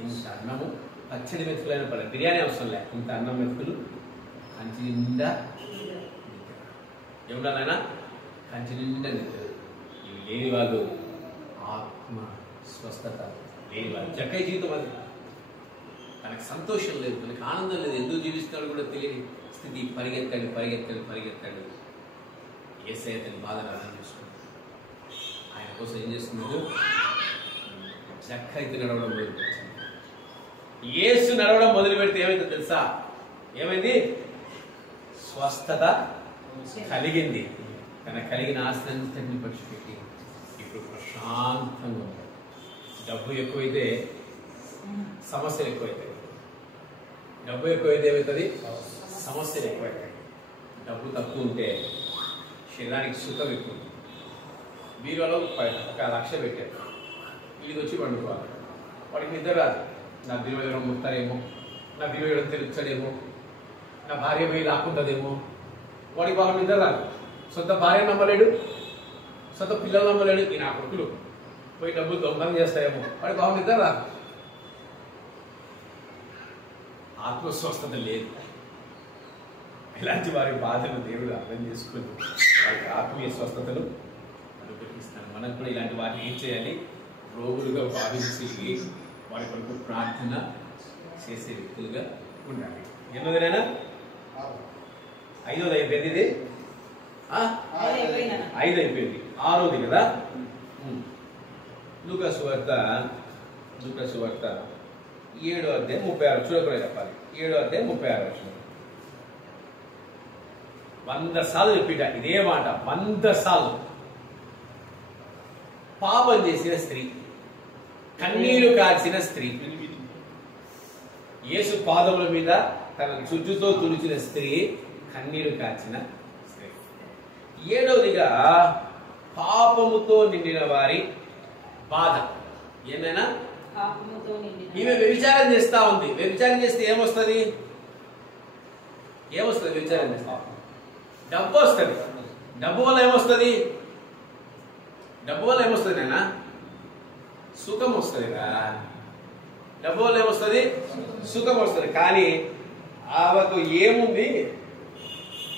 ఇంత అన్నము, పచ్చడి మెతుకులైన పర్లేదు, బిర్యానీ అవసరం లే, ఇంత అన్నం మెతుకులు, కంచి నిండా ఏముండాలైనా కంచి నిండా నిద్ర. ఇవి లేని వాళ్ళు ఆత్మ స్వస్థత లేని వాళ్ళు. జక్కయ్య జీవితం అది. తనకు సంతోషం లేదు, తనకు ఆనందం లేదు, ఎందుకు జీవిస్తున్నాడు కూడా తెలియని స్థితి. పరిగెత్తాడు పరిగెత్తాడు పరిగెత్తాడు. యేసయ్య తన బాధను అర్థం చేసుకున్నాడు. ఆయన కోసం ఏం చేస్తున్నాడు? జక్కయ్య నడవడం మొదలుపెట్టాడు. యేసు నడవడం మొదలు పెడితే ఏమైందో తెలుసా? ఏమైంది? స్వస్థత కలిగింది. తన కలిగిన ఆస్తిని పచ్చిపెట్టి ఇప్పుడు ప్రశాంతంగా ఉంది. డబ్బు ఎక్కువైతే సమస్యలు ఎక్కువైతాయి. డబ్బు ఎక్కువైతే ఏమవుతుంది? సమస్యలు ఎక్కువైతాయి. డబ్బు తక్కువ ఉంటే శరీరానికి సుఖం ఎక్కువ. బీరువాలో 1,00,000 పెట్టారు, వీడికి వచ్చి పండుకోవాలి. వాడికి నిద్ర రాదు. నా బీరువా ఎవరో ముడతారేమో, నా బీరువా ఎవరో తెలుస్తాడేమో, నా భార్య పోయి లాక్కుంటుందేమో. వాడికి బాగా నిద్ర రాదు. సొంత భార్య నమ్మలేడు, సొంత పిల్లలు నమ్మలేడు. ఈ నా కొడుకులు పోయి డబ్బులు దొంగతనం చేస్తాయేమో, వాడికి బాగా నిద్ర రాదు. ఆత్మస్వస్థత లేదు. ఇలాంటి వారి బాధలు దేవుడు అర్థం చేసుకుని వారికి ఆత్మీయ స్వస్థతలు అనుగ్రహిస్తాను. మనం కూడా ఇలాంటి వారిని ఏం చేయాలి? రోగులుగా భావించి వారి కొరకు ప్రార్థన చేసే వ్యక్తులుగా ఉండాలి. ఎన్నోదినైనా 5వ అయిపోయింది. ఇది 5 అయిపోయింది. 6వది కదా. లూకా సువార్త 7వ అధ్యాయం 36 చూడకుండా చెప్పాలి. 7వ అధ్యాయం 36 100 సార్లు చెప్పిట ఇదే మాట. 100 సార్లు. పాపం చేసిన స్త్రీ, కన్నీరు కార్చిన స్త్రీ, యేసు పాదముల మీద తన చుట్టుతో తుడిచిన స్త్రీ, కన్నీరు కార్చిన స్త్రీ. 7వదిగా పాపముతో నిండిన వారి బాధ. ఏమైనా ఈమె వ్యభిచారం చేస్తా ఉంది. వ్యభిచారం చేస్తే ఏమొస్తుంది? వ్యభిచారం చేస్తా డబ్బు వస్తుంది. డబ్బు వల్ల ఏమొస్తుంది నాయనా? సుఖం వస్తుందిరా. డబ్బు వల్ల ఏమొస్తుంది? సుఖం వస్తుంది. కానీ ఆమెకు ఏముంది?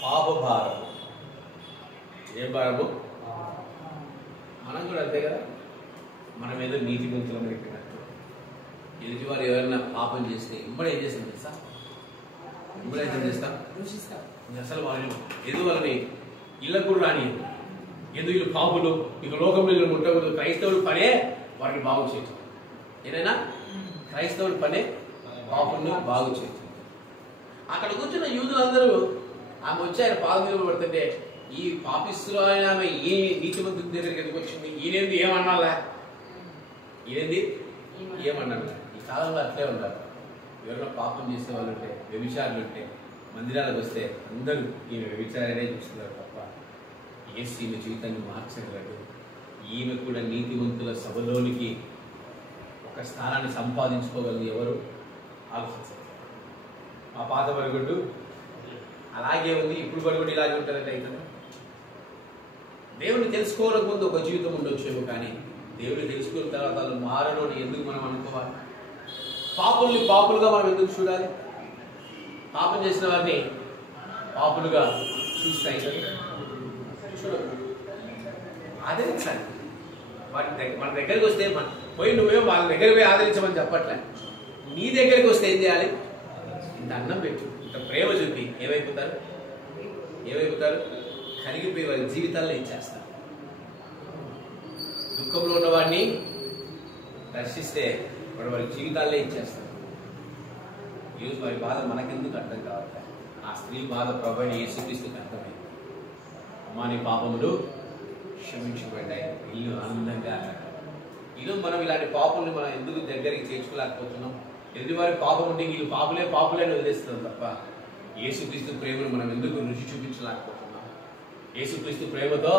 పాప భారం. ఏం భారము? మనం కూడా అంతే కదా. మనం ఏదో నీతి మంతులను పెట్టినట్టు ఎదుటి వారు ఎవరైనా పాపం చేస్తే ఇంబడి ఏం చేస్తాం తెలుసా? ఏం చేస్తాం? అసలు వాళ్ళని వాళ్ళని ఇళ్ళకు కూడా రాని ఎందుకు వీళ్ళు పాపులు, ఇక లోకంలో ఉండకూడదు. క్రైస్తవుడు పనే వారిని బాగు చేయటం. ఏదైనా క్రైస్తవుడి పనే పాపుల్ని బాగు చేయటం. అక్కడ కూర్చున్న యూదులందరూ ఆమె వచ్చి ఆయన పాదం మీద పడుతుంటే, ఈ పాపిస్తులు ఆయన ఆమె ఈ నీతిమంతుడి దగ్గరికి ఎందుకు వచ్చింది? ఈయనేంది ఏమన్నాలా? ఏమన్నాను? ఈ కాలంలో అట్లే ఉండాలి. ఎవరైనా పాపం చేసే వాళ్ళు ఉంటే, వ్యభిచారులు ఉంటే మందిరాలకు వస్తే అందరూ ఈయన వ్యభిచారనే చూస్తున్నారు తప్ప యేసు ఈమె జీవితాన్ని మార్చగలడు. ఈమె కూడా నీతివంతుల సభలోనికి ఒక స్థానాన్ని సంపాదించుకోగలదు. ఎవరు ఆలోచించారు? మా పాత వరగొడ్డు అలాగే ఉంది, ఇప్పుడు కూడా ఇలాగే ఉంటుందంటే అయితే దేవుడిని తెలుసుకోవడానికి ముందు ఒక జీవితం ఉండొచ్చేమో, కానీ దేవుడిని తెలుసుకున్న తర్వాత వాళ్ళు మారను ఎందుకు మనం అనుకోవాలి? పాపుల్ని పాపులుగా మనం ఎందుకు చూడాలి? పాపం చేసిన వారిని పాపులుగా చూస్తాయి చూడదు. ఆదరించాలి. మన దగ్గరికి వస్తే పోయి నువ్వేమో వాళ్ళ దగ్గరికి పోయి ఆదరించమని చెప్పట్లే. నీ దగ్గరికి వస్తే ఏం చేయాలి? ఇంత అన్నం పెట్టు, ఇంత ప్రేమ చూపి ఏమైపోతారు? కరిగిపోయి వారి జీవితాల్లో ఇచ్చేస్తారు. దుఃఖంలో ఉన్నవాడిని దర్శిస్తే వారి జీవితాల్లో ఇచ్చేస్తారు. ఈరోజు వారి బాధ మనకెందుకు అర్థం కావాలి? ఆ స్త్రీ బాధ ప్రభువైన యేసుక్రీస్తుకి అర్థమైంది. అమ్మా నీ పాపములు క్షమించబడ్డాయి. ఇల్లు ఆనందంగా. ఈరోజు మనం ఇలాంటి పాపములు మనం ఎందుకు దగ్గరికి చేర్చుకోలేకపోతున్నాం? ఎదుటివారి పాపం ఉంటే వీళ్ళు పాపులే అని వదిలేస్తున్నాం తప్ప యేసుక్రీస్తు ప్రేమను మనం ఎందుకు రుచి చూపించలేకపోతున్నాం? యేసుక్రీస్తు ప్రేమతో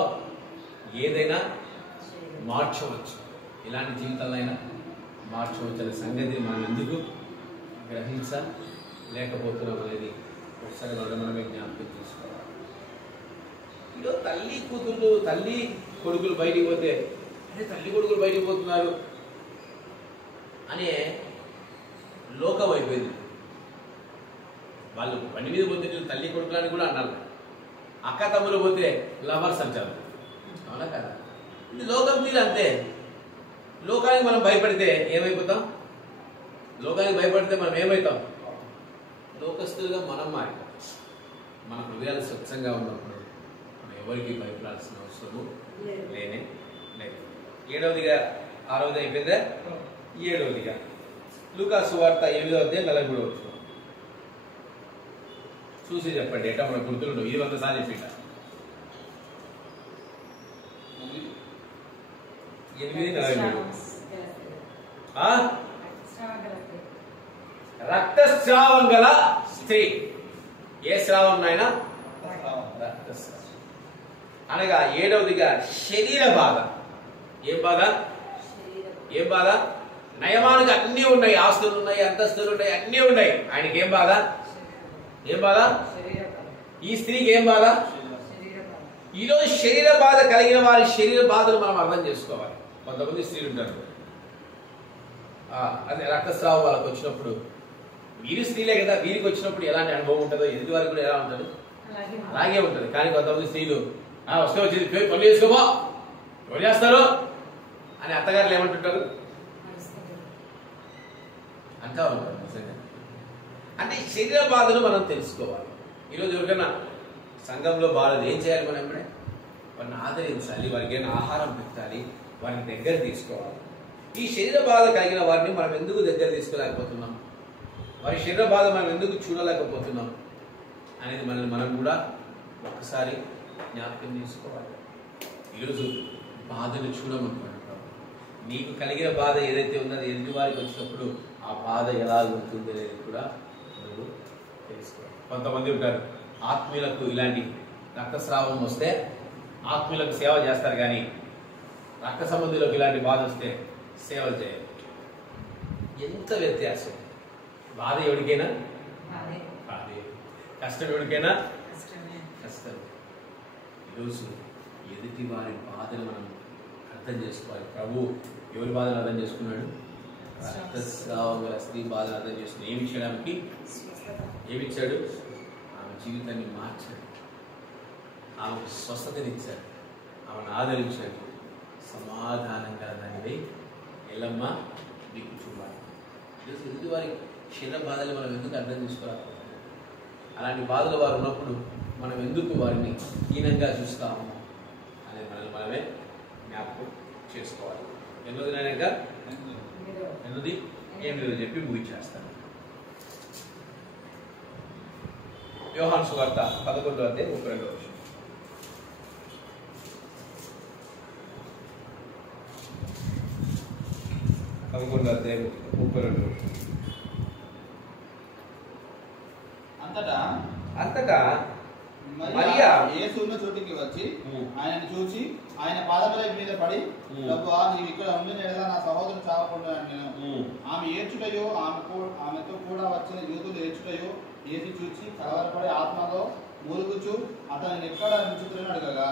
ఏదైనా మార్చవచ్చు. ఇలాంటి జీవితాలైనా మార్చవచ్చు అనే సంగతిని మనం ఎందుకు గ్రహించలేకపోతున్నాం అనేది ఒకసారి మనమే జ్ఞాపకం చేసుకోవాలి. ఈరోజు తల్లి కొడుకులు బయటికి పోతే తల్లి కొడుకులు బయటికి పోతున్నారు అనే లోకం అయిపోయింది. వాళ్ళు బండి మీద పోతే తల్లి కొడుకులని కూడా అన్నారు. అక్క తమ్ములు పోతే లవర్స్ అంటారు. అవునా కదా? ఇది లోకం తీరు అంతే. లోకానికి మనం భయపడితే ఏమైపోతాం? మనం ఏమవుతాం? లోకస్తులుగా మనం మారిపోతాం. మన హృదయాలు స్వచ్ఛంగా ఉన్నప్పుడు మనం ఎవరికి భయపడాల్సిన అవసరము లేనే లేదు. 7వదిగా 6వది అయిపోయిందా? 7వదిగా లూకా సువార్త 8వ అధ్యాయం 43వ వచనం చూసి చెప్పండి. ఎట్లా మన గుర్తులు ఇది 100 సార్లు చెప్పిట. 8:43 రక్తస్రావం గల స్త్రీ. ఏ స్రావం నాయనా? రక్తస్రావం. అనగా 7వదిగా శరీర బాధ. ఏం బాధ? నయమానికి అన్నీ ఉన్నాయి, ఆస్తులు ఉన్నాయి, అంతస్తులు ఉన్నాయి, అన్నీ ఉన్నాయి. ఆయనకి ఏం బాధ? ఈ స్త్రీకి ఏం బాధ? ఈరోజు శరీర బాధ కలిగిన వారి శరీర బాధలు మనం అర్థం చేసుకోవాలి. కొంతమంది స్త్రీలు ఉంటారు, అదే రక్తస్రావం వాళ్ళకి వచ్చినప్పుడు, వీరి స్త్రీలే కదా, వీరికి వచ్చినప్పుడు ఎలాంటి అనుభవం ఉంటుందో ఎదుటి వారికి కూడా ఎలా ఉంటుంది అలాగే ఉంటుంది. కానీ కొంతమంది స్త్రీలు వస్తే వచ్చేది పనులు చేసుకోమో ఎవరు చేస్తారు అని అత్తగారులు ఏమంటుంటారు అంటా ఉంటారు. నిజంగా అంటే శరీర బాధను మనం తెలుసుకోవాలి. ఈరోజు ఎవరికైనా సంఘంలో బాధలు ఏం చేయాలి? మనం ఎప్పుడే వారిని ఆదరించాలి, వారికి ఏమైనా ఆహారం పెట్టాలి, వారిని దగ్గర తీసుకోవాలి. ఈ శరీర బాధ కలిగిన వారిని మనం ఎందుకు దగ్గర తీసుకోలేకపోతున్నాం? వారి శరీర బాధ మనం ఎందుకు చూడలేకపోతున్నాం అనేది మనం కూడా ఒకసారి జ్ఞాపకం చేసుకోవాలి. ఈరోజు బాధను చూడమనుకుంటున్నాం. నీకు కలిగిన బాధ ఏదైతే ఉందో అది ఎదుటి వారికి వచ్చినప్పుడు ఆ బాధ ఎలా ఉంటుంది అనేది కూడా నువ్వు తెలుసుకోవాలి. కొంతమంది ఉంటారు ఆత్మీయులకు ఇలాంటి రక్తస్రావం వస్తే ఆత్మీయులకు సేవ చేస్తారు, కానీ రక్త సంబంధులకు ఇలాంటి బాధ వస్తే సేవలు చేయరు. ఎంత వ్యత్యాసం! బాధ ఎవరికైనా బాధే, కష్టం ఎవరికైనా కష్టం. ఈరోజు ఎదుటి వారి బాధలు మనం అర్థం చేసుకోవాలి. ప్రభు ఎవరి బాధలు అర్థం చేసుకున్నాడు? రక్తస్రావం గల స్త్రీ బాధలు అర్థం చేసుకుని ఏమి ఇచ్చడానికి ఏమిచ్చాడు? ఆమె జీవితాన్ని మార్చాడు, ఆమెకు స్వస్థతనిచ్చాడు, ఆమెను ఆదరించాడు. సమాధానంగా దానిపై ఎల్లమ్మ నీకు చూడాలి. ఎదుటి వారి శరీర బాధలు మనం ఎందుకు అర్థం చేసుకోవాలి? అలాంటి బాధలు వారు ఉన్నప్పుడు మనం ఎందుకు వారిని హీనంగా చూస్తాము అనేది మనమే జ్ఞాపకం చేసుకోవాలి. ఎన్నోదినాక ఎన్నోది ఏం లేదు చెప్పి ముగించేస్తాను. యోహాను సువార్త 11:32. 11:32. అంతటా మరియా యేసు ఉన్న చోటికి వచ్చి ఆయనను చూసి ఆయన పాదముల మీద పడి, ప్రభువా నీవు ఇక్కడ ఉండిన యెడల నా సహోదరుడు చావకుండా నేను. ఆమె ఏడ్చుటయో ఆమెతో కూడా వచ్చిన యూదులు ఏడ్చుటయో యేసు చూచి కలవరపడి ఆత్మలో మూలుగుచు అతనిని ఎక్కడ ఉంచుతుని అడగగా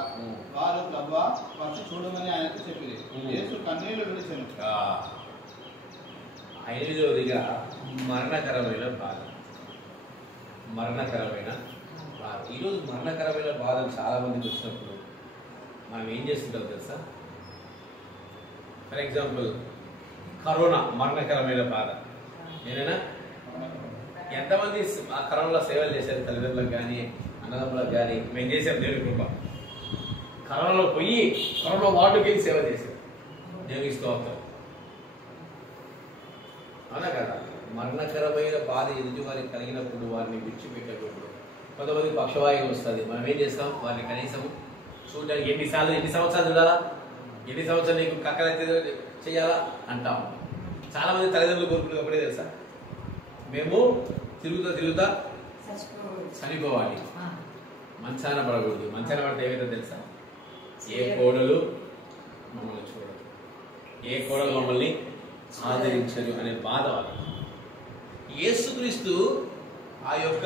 వారు ప్రభువా వచ్చి చూడమని ఆయనకు చెప్పింది. యేసు కన్నీళ్లు విడిచెను. 5వదిగా మరణకరమైన బాధ. మరణకరమైన బాధ. ఈరోజు మరణకరమైన బాధలు చాలా మందికి వచ్చినప్పుడు మనం ఏం చేస్తుంటాం తెలుసా? ఫర్ ఎగ్జాంపుల్ కరోనా మరణకరమైన బాధ. నేనైనా ఎంతమంది ఆ కరోనాలో సేవలు చేశారు? తల్లిదండ్రులకు కానీ అన్నదమ్ములకు కానీ మేము చేసాం. దేవుని కృప. కరోనాలో పోయి కరోనా వార్డుకి వెళ్ళి సేవ చేశారు. దేవుని స్తోత్రం. అవునా కదా? మరణకరమైన బాధ ఎదుటి వారికి కలిగినప్పుడు వారిని విడిచిపెట్టకూడదు. కొంతమంది పక్షవాయువు వస్తుంది. మనం ఏం చేస్తాం? వారిని కనీసం చూడడానికి ఎన్ని సంవత్సరాలు చూడాలా? ఎన్ని సంవత్సరాలు నీకు కక్కలెత్తి చేయాలా అంటాం. చాలా మంది తల్లిదండ్రులు కోరుకునే అప్పుడే తెలుసా, మేము తిరుగుతా చనిపోవాలి, మంచాన పడకూడదు. మంచాన పడితే ఏమైతే తెలుసా? ఏ కోడలు మమ్మల్ని చూడదు, ఏ కోడలు మమ్మల్ని ఆదరించరు అనే బాధ వాళ్ళు. యేసుక్రీస్తు ఆ యొక్క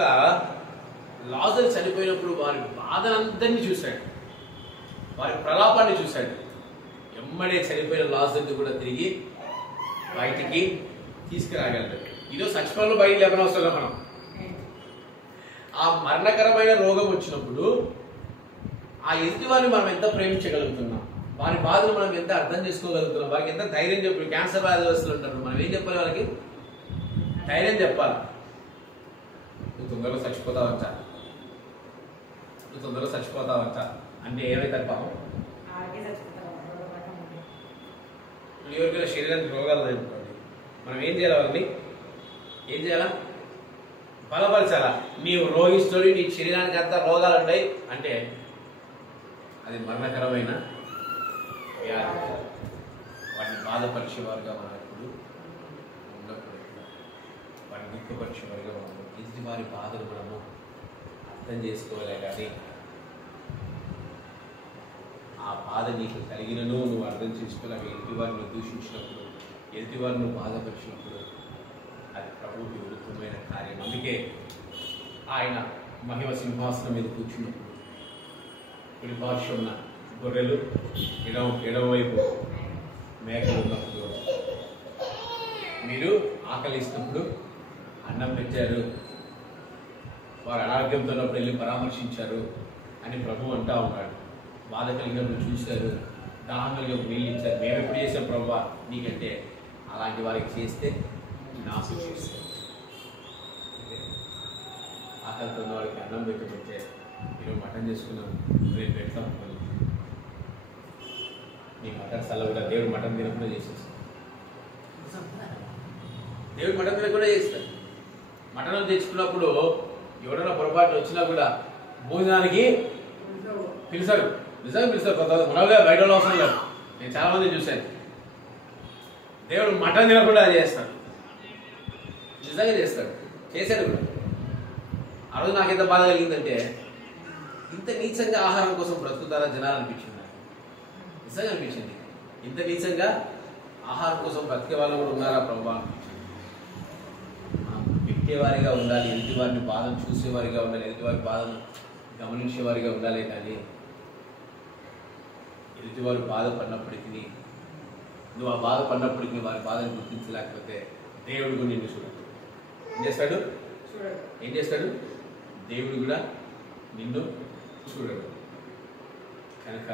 లాజరు చనిపోయినప్పుడు వారి బాధలందరినీ చూశాడు, వారి ప్రలాపాన్ని చూశాడు. ఎమ్మడే చనిపోయిన లాజర్ని కూడా తిరిగి బయటికి తీసుకురాగలడు. ఈరోజు చచ్చిపోయిన బయట లేకుండా వస్తున్నాం మనం. ఆ మరణకరమైన రోగం వచ్చినప్పుడు ఆ ఎదుటి వారిని మనం ఎంత ప్రేమించగలుగుతున్నాం, వారి బాధలు మనం ఎంత అర్థం చేసుకోగలుగుతున్నాం, వారికి ఎంత ధైర్యం చెప్పాలి. క్యాన్సర్ వ్యాధిగ్రస్తులు ఉంటారు, మనం ఏం చెప్పాలి? వాళ్ళకి ధైర్యం చెప్పాలి. నువ్వు తొందరలో చచ్చిపోతావంట, నువ్వు తొందరలో చచ్చిపోతావంట అంటే ఏమైతే పాపం? ఎవరికైనా శరీరానికి రోగాలు అనుకోండి, మనం ఏం చేయాలి? వాళ్ళని ఏం చేయాలా? బలపరచాలా. నీవు రోగిస్తుడి, నీ శరీరానికి అంతా రోగాలు ఉన్నాయి అంటే అది మరణకరమైన వ్యాధి. వాటిని బాధపరిచేవారుగా మనం ఎప్పుడు ఉండకూడదు, వాటిని దుఃఖపరిచేవారుగా మనం ఎదుటి వారి బాధలు మనము అర్థం చేసుకోలే. కానీ ఆ బాధ నీకు కలిగినను నువ్వు అర్థం చేసుకోలేక ఎదుటి వారిని దూషించినప్పుడు, ఎదుటి వారిని నువ్వు బాధపరిచినప్పుడు అది ప్రభువుకి విరుద్ధమైన కార్యం. అందుకే ఆయన మహిమ సింహాసనం మీద కూర్చున్నప్పుడు కుడి పార్శ్వమున గొర్రెలు, ఎడమవైపు మేకలు ఉన్నప్పుడు, మీరు ఆకలిస్తున్నప్పుడు అన్నం పెట్టారు, వారు అనారోగ్యంతో ఉన్నప్పుడు వెళ్ళి పరామర్శించారు అని ప్రభు అంటా ఉన్నాడు. బాధ కలిగినప్పుడు చూశారు, దాహం కలిగిన నీళ్ళు ఇచ్చారు. మేము ఎప్పుడు చేసాం ప్రభు నీకంటే అలాంటి వారికి చేస్తే నాకు చేస్తాం. ఆకలితో ఉన్న వాడికి అన్నం పెట్టకపోతే ఈరోజు మటన్ చేసుకున్నాం, రేపు పెడతాం. నీ మటన్ సల్ల కూడా దేవుడు మటన్ తినకుండా చేసేస్తాడు. దేవుడు మటన్ తినకుండా చేస్తాడు. మటన్ తెచ్చుకున్నప్పుడు ఎవరైనా పొరపాటు వచ్చినా కూడా భోజనానికి పిలిచాడు, నిజంగా పిలుస్తారు. కొంత మనగా బయట అవసరం లేదు. నేను చాలా మంది చూశాను. దేవుడు మటన్ తినకుండా చేస్తాడు, నిజంగా చేస్తాడు, చేశాడు కూడా. ఆ రోజు నాకు ఎంత బాధ కలిగిందంటే ఇంత నీచంగా ఆహారం కోసం బ్రతుకుతారా జనాలు అనిపించింది. నిజంగా అనిపించింది, ఇంత నీచంగా ఆహారం కోసం బ్రతికే వాళ్ళు కూడా ఉన్నారా ప్రభు అనిపించింది. పెట్టేవారిగా ఉండాలి, ఎదుటివారిని బాధను చూసేవారిగా ఉండాలి, ఎదుటివారి బాధను గమనించేవారిగా ఉండాలి. కానీ ఎదుటివారు బాధపడినప్పటికీ నువ్వు ఆ బాధపడినప్పటికీ వారి బాధను గుర్తించలేకపోతే దేవుడు కూడా నిన్ను చూడడు. ఏం చేస్తాడు? ఏం చేస్తాడు? దేవుడు కూడా నిన్ను చూడడు. కనుక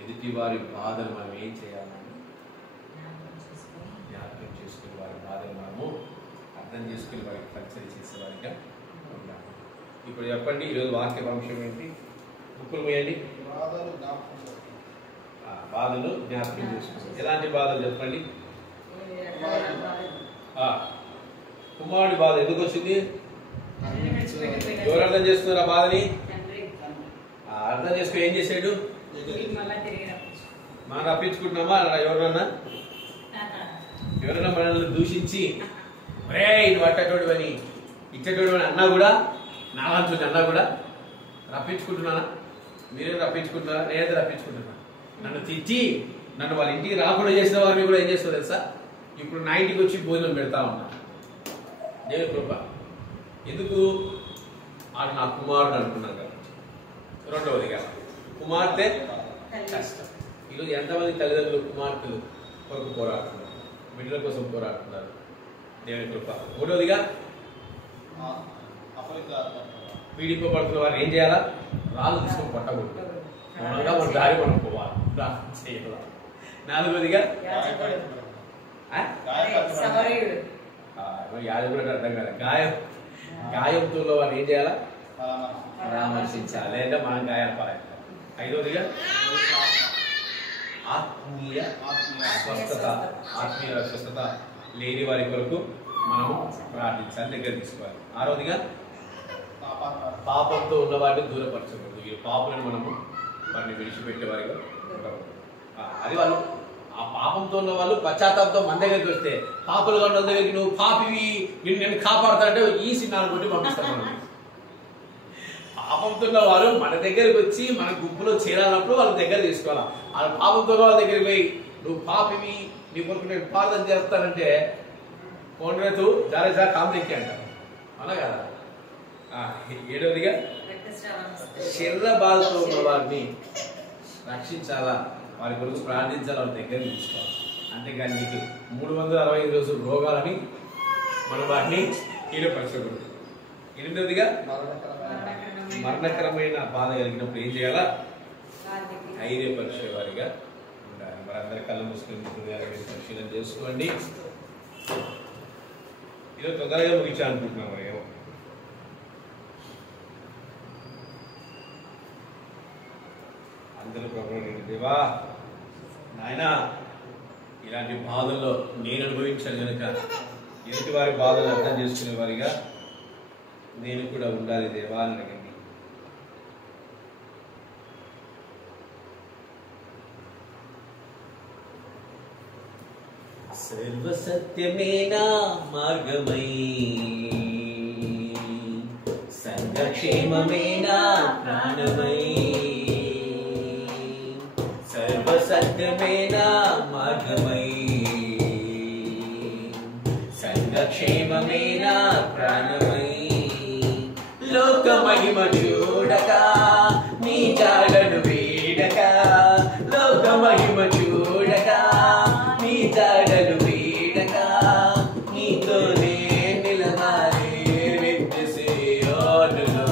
ఎదుటి వారి బాధను మనం ఏం చేయాలని జ్ఞాపకం చేసుకుని వారి బాధను మనము అర్థం చేసుకుని వారికి పరిచయం చేసేవారిగా ఉండాలి. ఇప్పుడు చెప్పండి, ఈరోజు వాక్య అంశం ఏంటి? బుక్కులు పోయండి. బాధలు జ్ఞాపకం చేసుకోండి. ఎలాంటి బాధలు చెప్పండి? కుమారుడి బాధ ఎందుకు వచ్చింది? ఎవరు అర్థం చేస్తున్నారు ఆ బాధని? అర్థం చేసుకుని ఏం చేశాడు? మనం రప్పించుకుంటున్నామా? ఎవరైనా మనల్ని దూషించి రే నువ్వు అట్టటోడు అని ఇచ్చటోడు అని అన్నా కూడా, నాలాంటి అన్నా కూడా రప్పించుకుంటున్నానా? మీరేం రప్పించుకుంటున్నారా? నేనైతే రప్పించుకుంటున్నా. నన్ను తిట్టి నన్ను వాళ్ళ ఇంటికి రాకుండా చేసిన వారిని కూడా ఏం చేస్తారు తెలుసా? ఇప్పుడు నా ఇంటికి వచ్చి భోజనం పెడతా ఉన్నా. దేవుని కృప. ఎందుకు? ఆడు నా కుమారుడు అనుకున్నాను కదా. రెండవదిగా కుమార్తె కష్టం. ఈరోజు ఎంతమంది తల్లిదండ్రులు కుమార్తెలు కొరకు పోరాడుతున్నారు, బిడ్డల కోసం పోరాడుతున్నారు. దేవుని కృప. మూడవదిగా పీడిపబడుతున్న వారిని ఏం చేయాలా? రాళ్ళు తీసుకొని పట్టకూడదు, మనగా మన దారి మనం పోవాలి, చేయాలి. నాలుగవదిగా యాజకుడు అర్థం కాదు, గాయంతో వారిని ఏం చేయాలా? పరామర్శించాలి, లేదా మనం గాయాలు పారాలి. ఐదవదిగా ఆత్మీయ స్వస్థత. ఆత్మీయ స్వస్థత లేని వారి కొరకు మనము ప్రార్థించాలి, దగ్గర తీసుకోవాలి. ఆరవదిగా పాపంతో ఉన్న వారిని దూరపరచకూడదు. ఈ పాపులను మనము వారిని విడిచిపెట్టేవారిగా ఉండకూడదు. అది వాళ్ళు ఆ పాపంతో ఉన్న వాళ్ళు పశ్చాత్తాపంతో మన దగ్గరికి వస్తే, పాపులుగా ఉన్న దగ్గరికి నువ్వు పాపివి నేను కాపాడుతానంటే ఈ సినిమాలు కొట్టి పంపిస్తాను. పాపంతో ఉన్న వారు మన దగ్గరికి వచ్చి మన గుంపులో చేరాలన్నప్పుడు వాళ్ళ దగ్గర తీసుకోవాలి. వాళ్ళ పాపంతో ఉన్న వాళ్ళ దగ్గరికి పోయి నువ్వు పాపివి నీ కొరకు నేను ప్రార్థన చేస్తానంటే కొండరేతు జారేజా కాంప్లెక్కి అంటారు, అవునా కదా? ఏడవదిగా శరీర బాధతో ఉన్న వారిని రక్షించాలా, వారి కొరకు ప్రార్థించాలి, వారి దగ్గర తీసుకోవాలి. అంతేగాని నీకు 365 రోజులు రోగాలని మనం వాటిని కీడపరచకూడదు. ఎనిమిదవదిగా మరణకరమైన బాధ కలిగినప్పుడు ఏం చేయాలా? ధైర్యపరిచే వారిగా ఉండాలి. మరి అందరి కళ్ళు మూసుకుని పరిశీలన చేసుకోండి. ఈరోజు తొందరగా ముగించా అనుకుంటున్నాం. మరి ఏమో అందరూ ప్రభు దేవా నాయనా ఇలాంటి బాధల్లో నేను అనుభవించాను కనుక ఎదుటి వారి బాధలు అర్థం చేసుకునే వారిగా నేను కూడా ఉండాలి దేవా అని అడగండి. సర్వసత్యమేనా మార్గమై సంఘక్షేమమేనా ప్రాణమై, సర్వసత్యమేనా మార్గమై సంఘక్షేమమేనా ప్రాణమై, లోక మహిమ చూడక నీ జాడను వీడక, లోక మహిమ చూడక నీ జాడను వీడక, నీతోనే నిలవాలి నిత్య సియోనులో,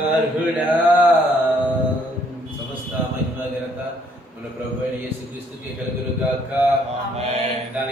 అర్హుడా. సమస్త మహిమ ఘనత మన ప్రభు అయిన యేసుక్రీస్తుకే కలుగును గాక. ఆమేన్. దాని